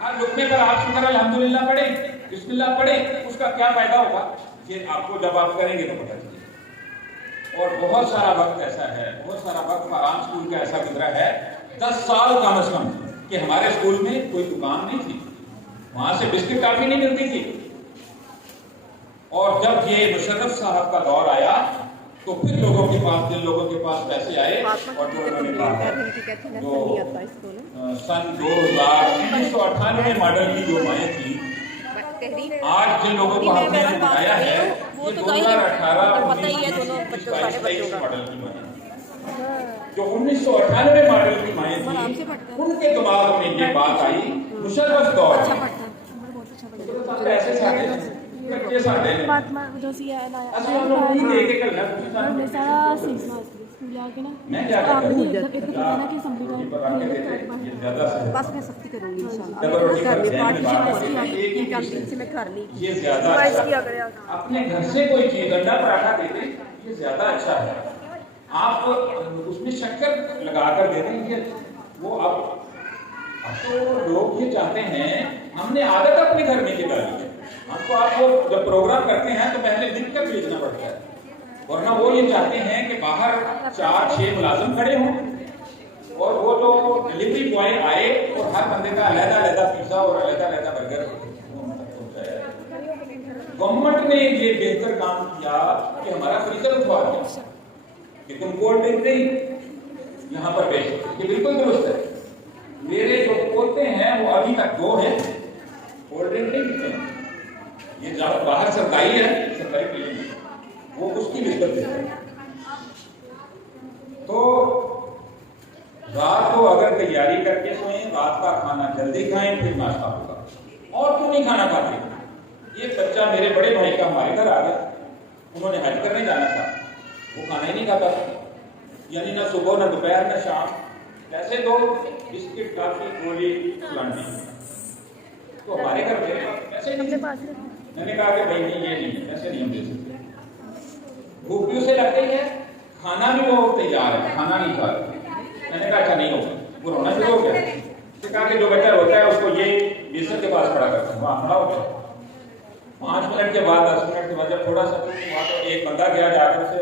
हर लुकमे पर आप शुक्र अल्हम्दुलिल्लाह पढ़े, बिस्मिल्लाह पढ़े, उसका क्या फायदा होगा? ये आपको जब आप करेंगे तो पता चलेगा। और बहुत सारा वक्त ऐसा है, बहुत सारा वक्त फरहान स्कूल का ऐसा गुजरा है, 10 साल कम से कम, कि हमारे स्कूल में कोई दुकान नहीं थी, वहां से बिस्किट काफी नहीं मिलती थी। और जब ये मुशर्रफ साहब का दौर आया तो फिर लोगों के पास, जिन लोगों के पास पैसे आए और जो उन्होंने कहा सन 1998 मॉडल की जो माएँ थी, आज जिन लोगों को हमने बताया है ये 2018 मॉडल की माएँ, जो 1998 मॉडल की माएँ थी, उनके दिमाग में ये बात आई, मुशर्रफ दौर ऐसे सारे बच्चे साढ़े मैं क्या बस मैं सख्ती करूंगी ये ज्यादा अपने घर से कोई चीज अंडा पराठा दे दें, ये ज्यादा अच्छा है। आप उसमें शक्कर लगा कर दे दें, ये वो अब तो लोग ये चाहते हैं, हमने आदत अपने घर में की डाली है। हमको आपको जब प्रोग्राम करते हैं तो पहले लिख कर भेजना पड़ता है, वरना वो ये चाहते हैं कि बाहर 4-6 मुलाजिम खड़े हों और वो जो डिलीवरी बॉय आए और हर बंदे का अलग-अलग पिज्जा और अलग-अलग बर्गर पहुंचाया। गवर्नमेंट ने ये बेहतर काम किया कि हमारा फ्रीजर उठवा दिया कि तुम कोल्ड ड्रिंक नहीं यहाँ पर बेच, ये बिल्कुल दुरुस्त है। मेरे जो पोते हैं वो अभी तक 2 हैं, कोल्ड ड्रिंक नहीं पीते हैं। ये जब बाहर सरकारी है, सरकारी क्लिनिक, वो उसकी निस्बत देते हैं। तो रात को अगर तैयारी करके सोएं, रात का खाना जल्दी खाएं, फिर नाश्ता होगा। और क्यों नहीं खाना खाते? ये बच्चा मेरे बड़े भाई का हमारे घर आ गया, उन्होंने हज करने जाना था, वो खाना ही नहीं खाता था, यानी ना सुबह ना दोपहर ना शाम, ऐसे दो बिस्किट काफी गोली खिलानी। तो हमारे घर में ऐसे नहीं, मैंने कहा कि भाई नहीं, ये नहीं, ऐसे नहीं हम दे सकते। भूख भी उसे लगती है, खाना भी वो तैयार है, खाना नहीं खा रहा। मैंने कहा अच्छा नहीं होगा, वो रोना शुरू हो गया। तो कहा कि जो बच्चा रोता है उसको ये बिस्तर के पास खड़ा करते हैं, वहाँ खड़ा हो गया। 5 मिनट के बाद 10 मिनट के बाद जब थोड़ा सा वहाँ तो एक बंदा गया जाकर उसे,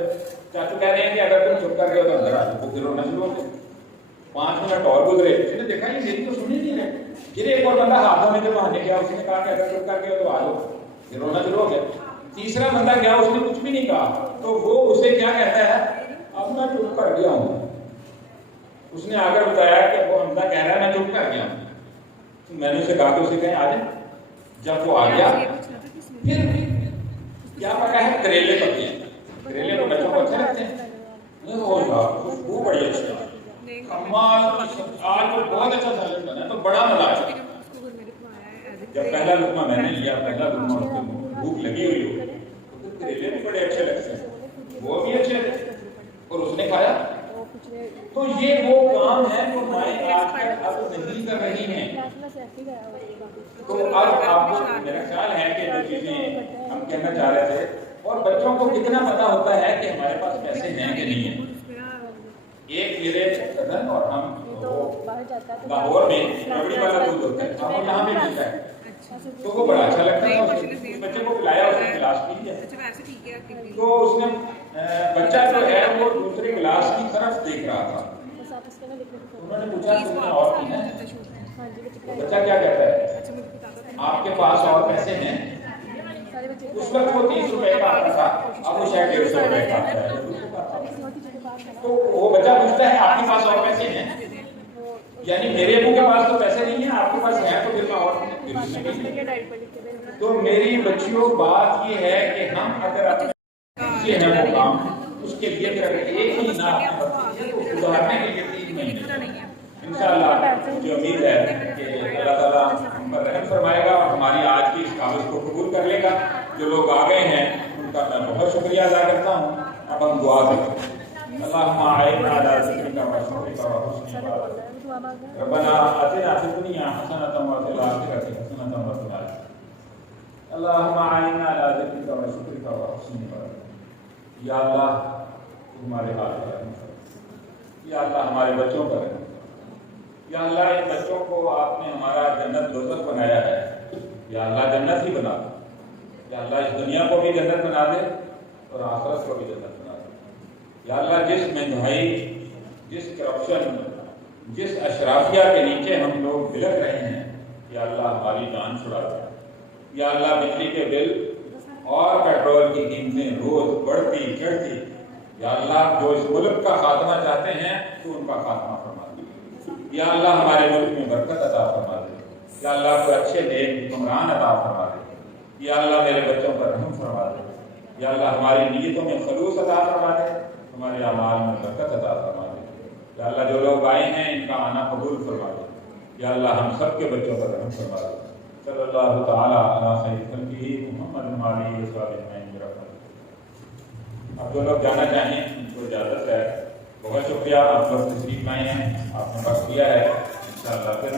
चाचू कह रहे हैं कि अगर तुम चुप कर गए तो अंदर आ जाओ। वो फिर रोना शुरू हो गया। 5 मिनट और गुजरे, उसने देखा ये मेरी तो सुनी नहीं है। फिर एक और बंदा हाथों में जो बहाने गया, उसने कहा कि अगर चुप कर गए तो आ जाओ, फिर रोना शुरू हो गया। तीसरा बंदा गया, उसने कुछ भी नहीं कहा, तो वो उसे क्या कहता है, अब मैं चुप कर गया हूँ। उसने आकर बताया कि वो बंदा कह रहा है मैं चुप कर गया हूँ। तो मैंने उसे कहा कि उसे कहें आ जाए। जब वो आ गया, फिर क्या पका है, करेले पके हैं। करेले तो बच्चों को अच्छे लगते हैं, वो बड़ी अच्छी है। कमाल, आज वो बहुत अच्छा सैलेड बना, तो बड़ा मजा आया। जब पहला लुकमा मैंने लिया, पहला लुकमा उसको भूख लगी हुई हो, तो करेले भी बड़े अच्छे लगते हैं, वो भी अच्छे थे, और उसने खाया। तो ये वो काम है जो माएँ आजकल अब नहीं कर रही हैं। तो अब आपको मेरा ख्याल है कि जो चीजें हम कहना चाह रहे थे, और बच्चों को कितना पता होता है कि हमारे पास पैसे हैं कि नहीं है। एक मेरे कजन और हम लाहौर में रबड़ी वाला दूध होता है, आपको यहाँ भी मिलता है, तो वो बड़ा अच्छा लगता है। उस बच्चे को पिलाया, उसने गिलास पी लिया। तो उसने बच्चा जो है वो दूसरे गिलास की तरफ देख रहा था। उन्होंने पूछा तुमने और पीना है? बच्चा क्या कहता है, आप आपके पास और पैसे हैं? उस वक्त वो 30 रुपए का आता था, अब वो शायद 150 रुपए का आता है। तो वो बच्चा पूछता है आपके पास और पैसे हैं? यानी मेरे अबू के पास तो पैसे नहीं है, आपके पास है तो फिर मैं और। तो मेरी बच्चियों बात ये है कि हम अगर अपने है वो काम उसके लिए एक ही ना सुधारने के लिए 3 महीने इंशाअल्लाह जो उम्मीद है कि अल्लाह ताला हम पर रहम फरमाएगा और हमारी आज की इस कागज को कबूल कर लेगा। जो लोग आ गए हैं उनका मैं बहुत शुक्रिया अदा करता हूँ। अब हम दुआ करें। अल्लाहुम्मा आइना अला ज़िक्रिका व शुक्रिका व हुस्नि इबादतिक। रब्बना आतिना फिद दुनिया हसनतन व फिल आखिरति हसनतन व क़िना अज़ाबन्नार। अल्लाहुम्मा आइना अला ज़िक्रिका व शुक्रिका व हुस्नि इबादतिक। या अल्लाह हमारे हाल पर रहम कर। या अल्लाह हमारे बच्चों पर रहम कर। या अल्लाह इन बच्चों को आपने हमारा जन्नत दोज़ख बनाया है, या अल्लाह जन्नत ही बना दे। या अल्लाह इस दुनिया को भी जन्नत बना दे और आखिरत को भी जन्नत बना दे। या अल्लाह जिस महंगाई, जिस करप्शन, जिस अशराफिया के नीचे हम लोग बिलक रहे हैं, या अल्लाह हमारी जान छुड़ा दे। या अल्लाह बिजली के बिल और पेट्रोल की कीमतें रोज बढ़ती चढ़ती, या अल्लाह जो इस मुल्क का खात्मा चाहते हैं तो उनका खात्मा फरमा दे। या अल्लाह हमारे मुल्क में बरकत अता फरमा दे। या अल्लाह को अच्छे नेक हुक्मरान अता फरमा दे। या अल्लाह मेरे बच्चों पर रहम फरमा दे। या अल्लाह हमारी नीयतों में खलूस अता फरमा दे, हमारे अमाल में बरकत अता फरमा दे। या अल्लाह जो लोग आए हैं इनका आना कबूल फरमा दे। या अल्लाह हम सब के बच्चों पर रहम फरमा दे। सल्लल्लाहु तआला अला खैरि खल्क़िही मुहम्मद व आलिहि व सहाबिहि अजमईन। अब जो लोग जाना चाहें उनको इजाज़त है। बहुत शुक्रिया, आप लोग तशरीफ लाए हैं, आपने वक्त दिया है। इंशाअल्लाह फिर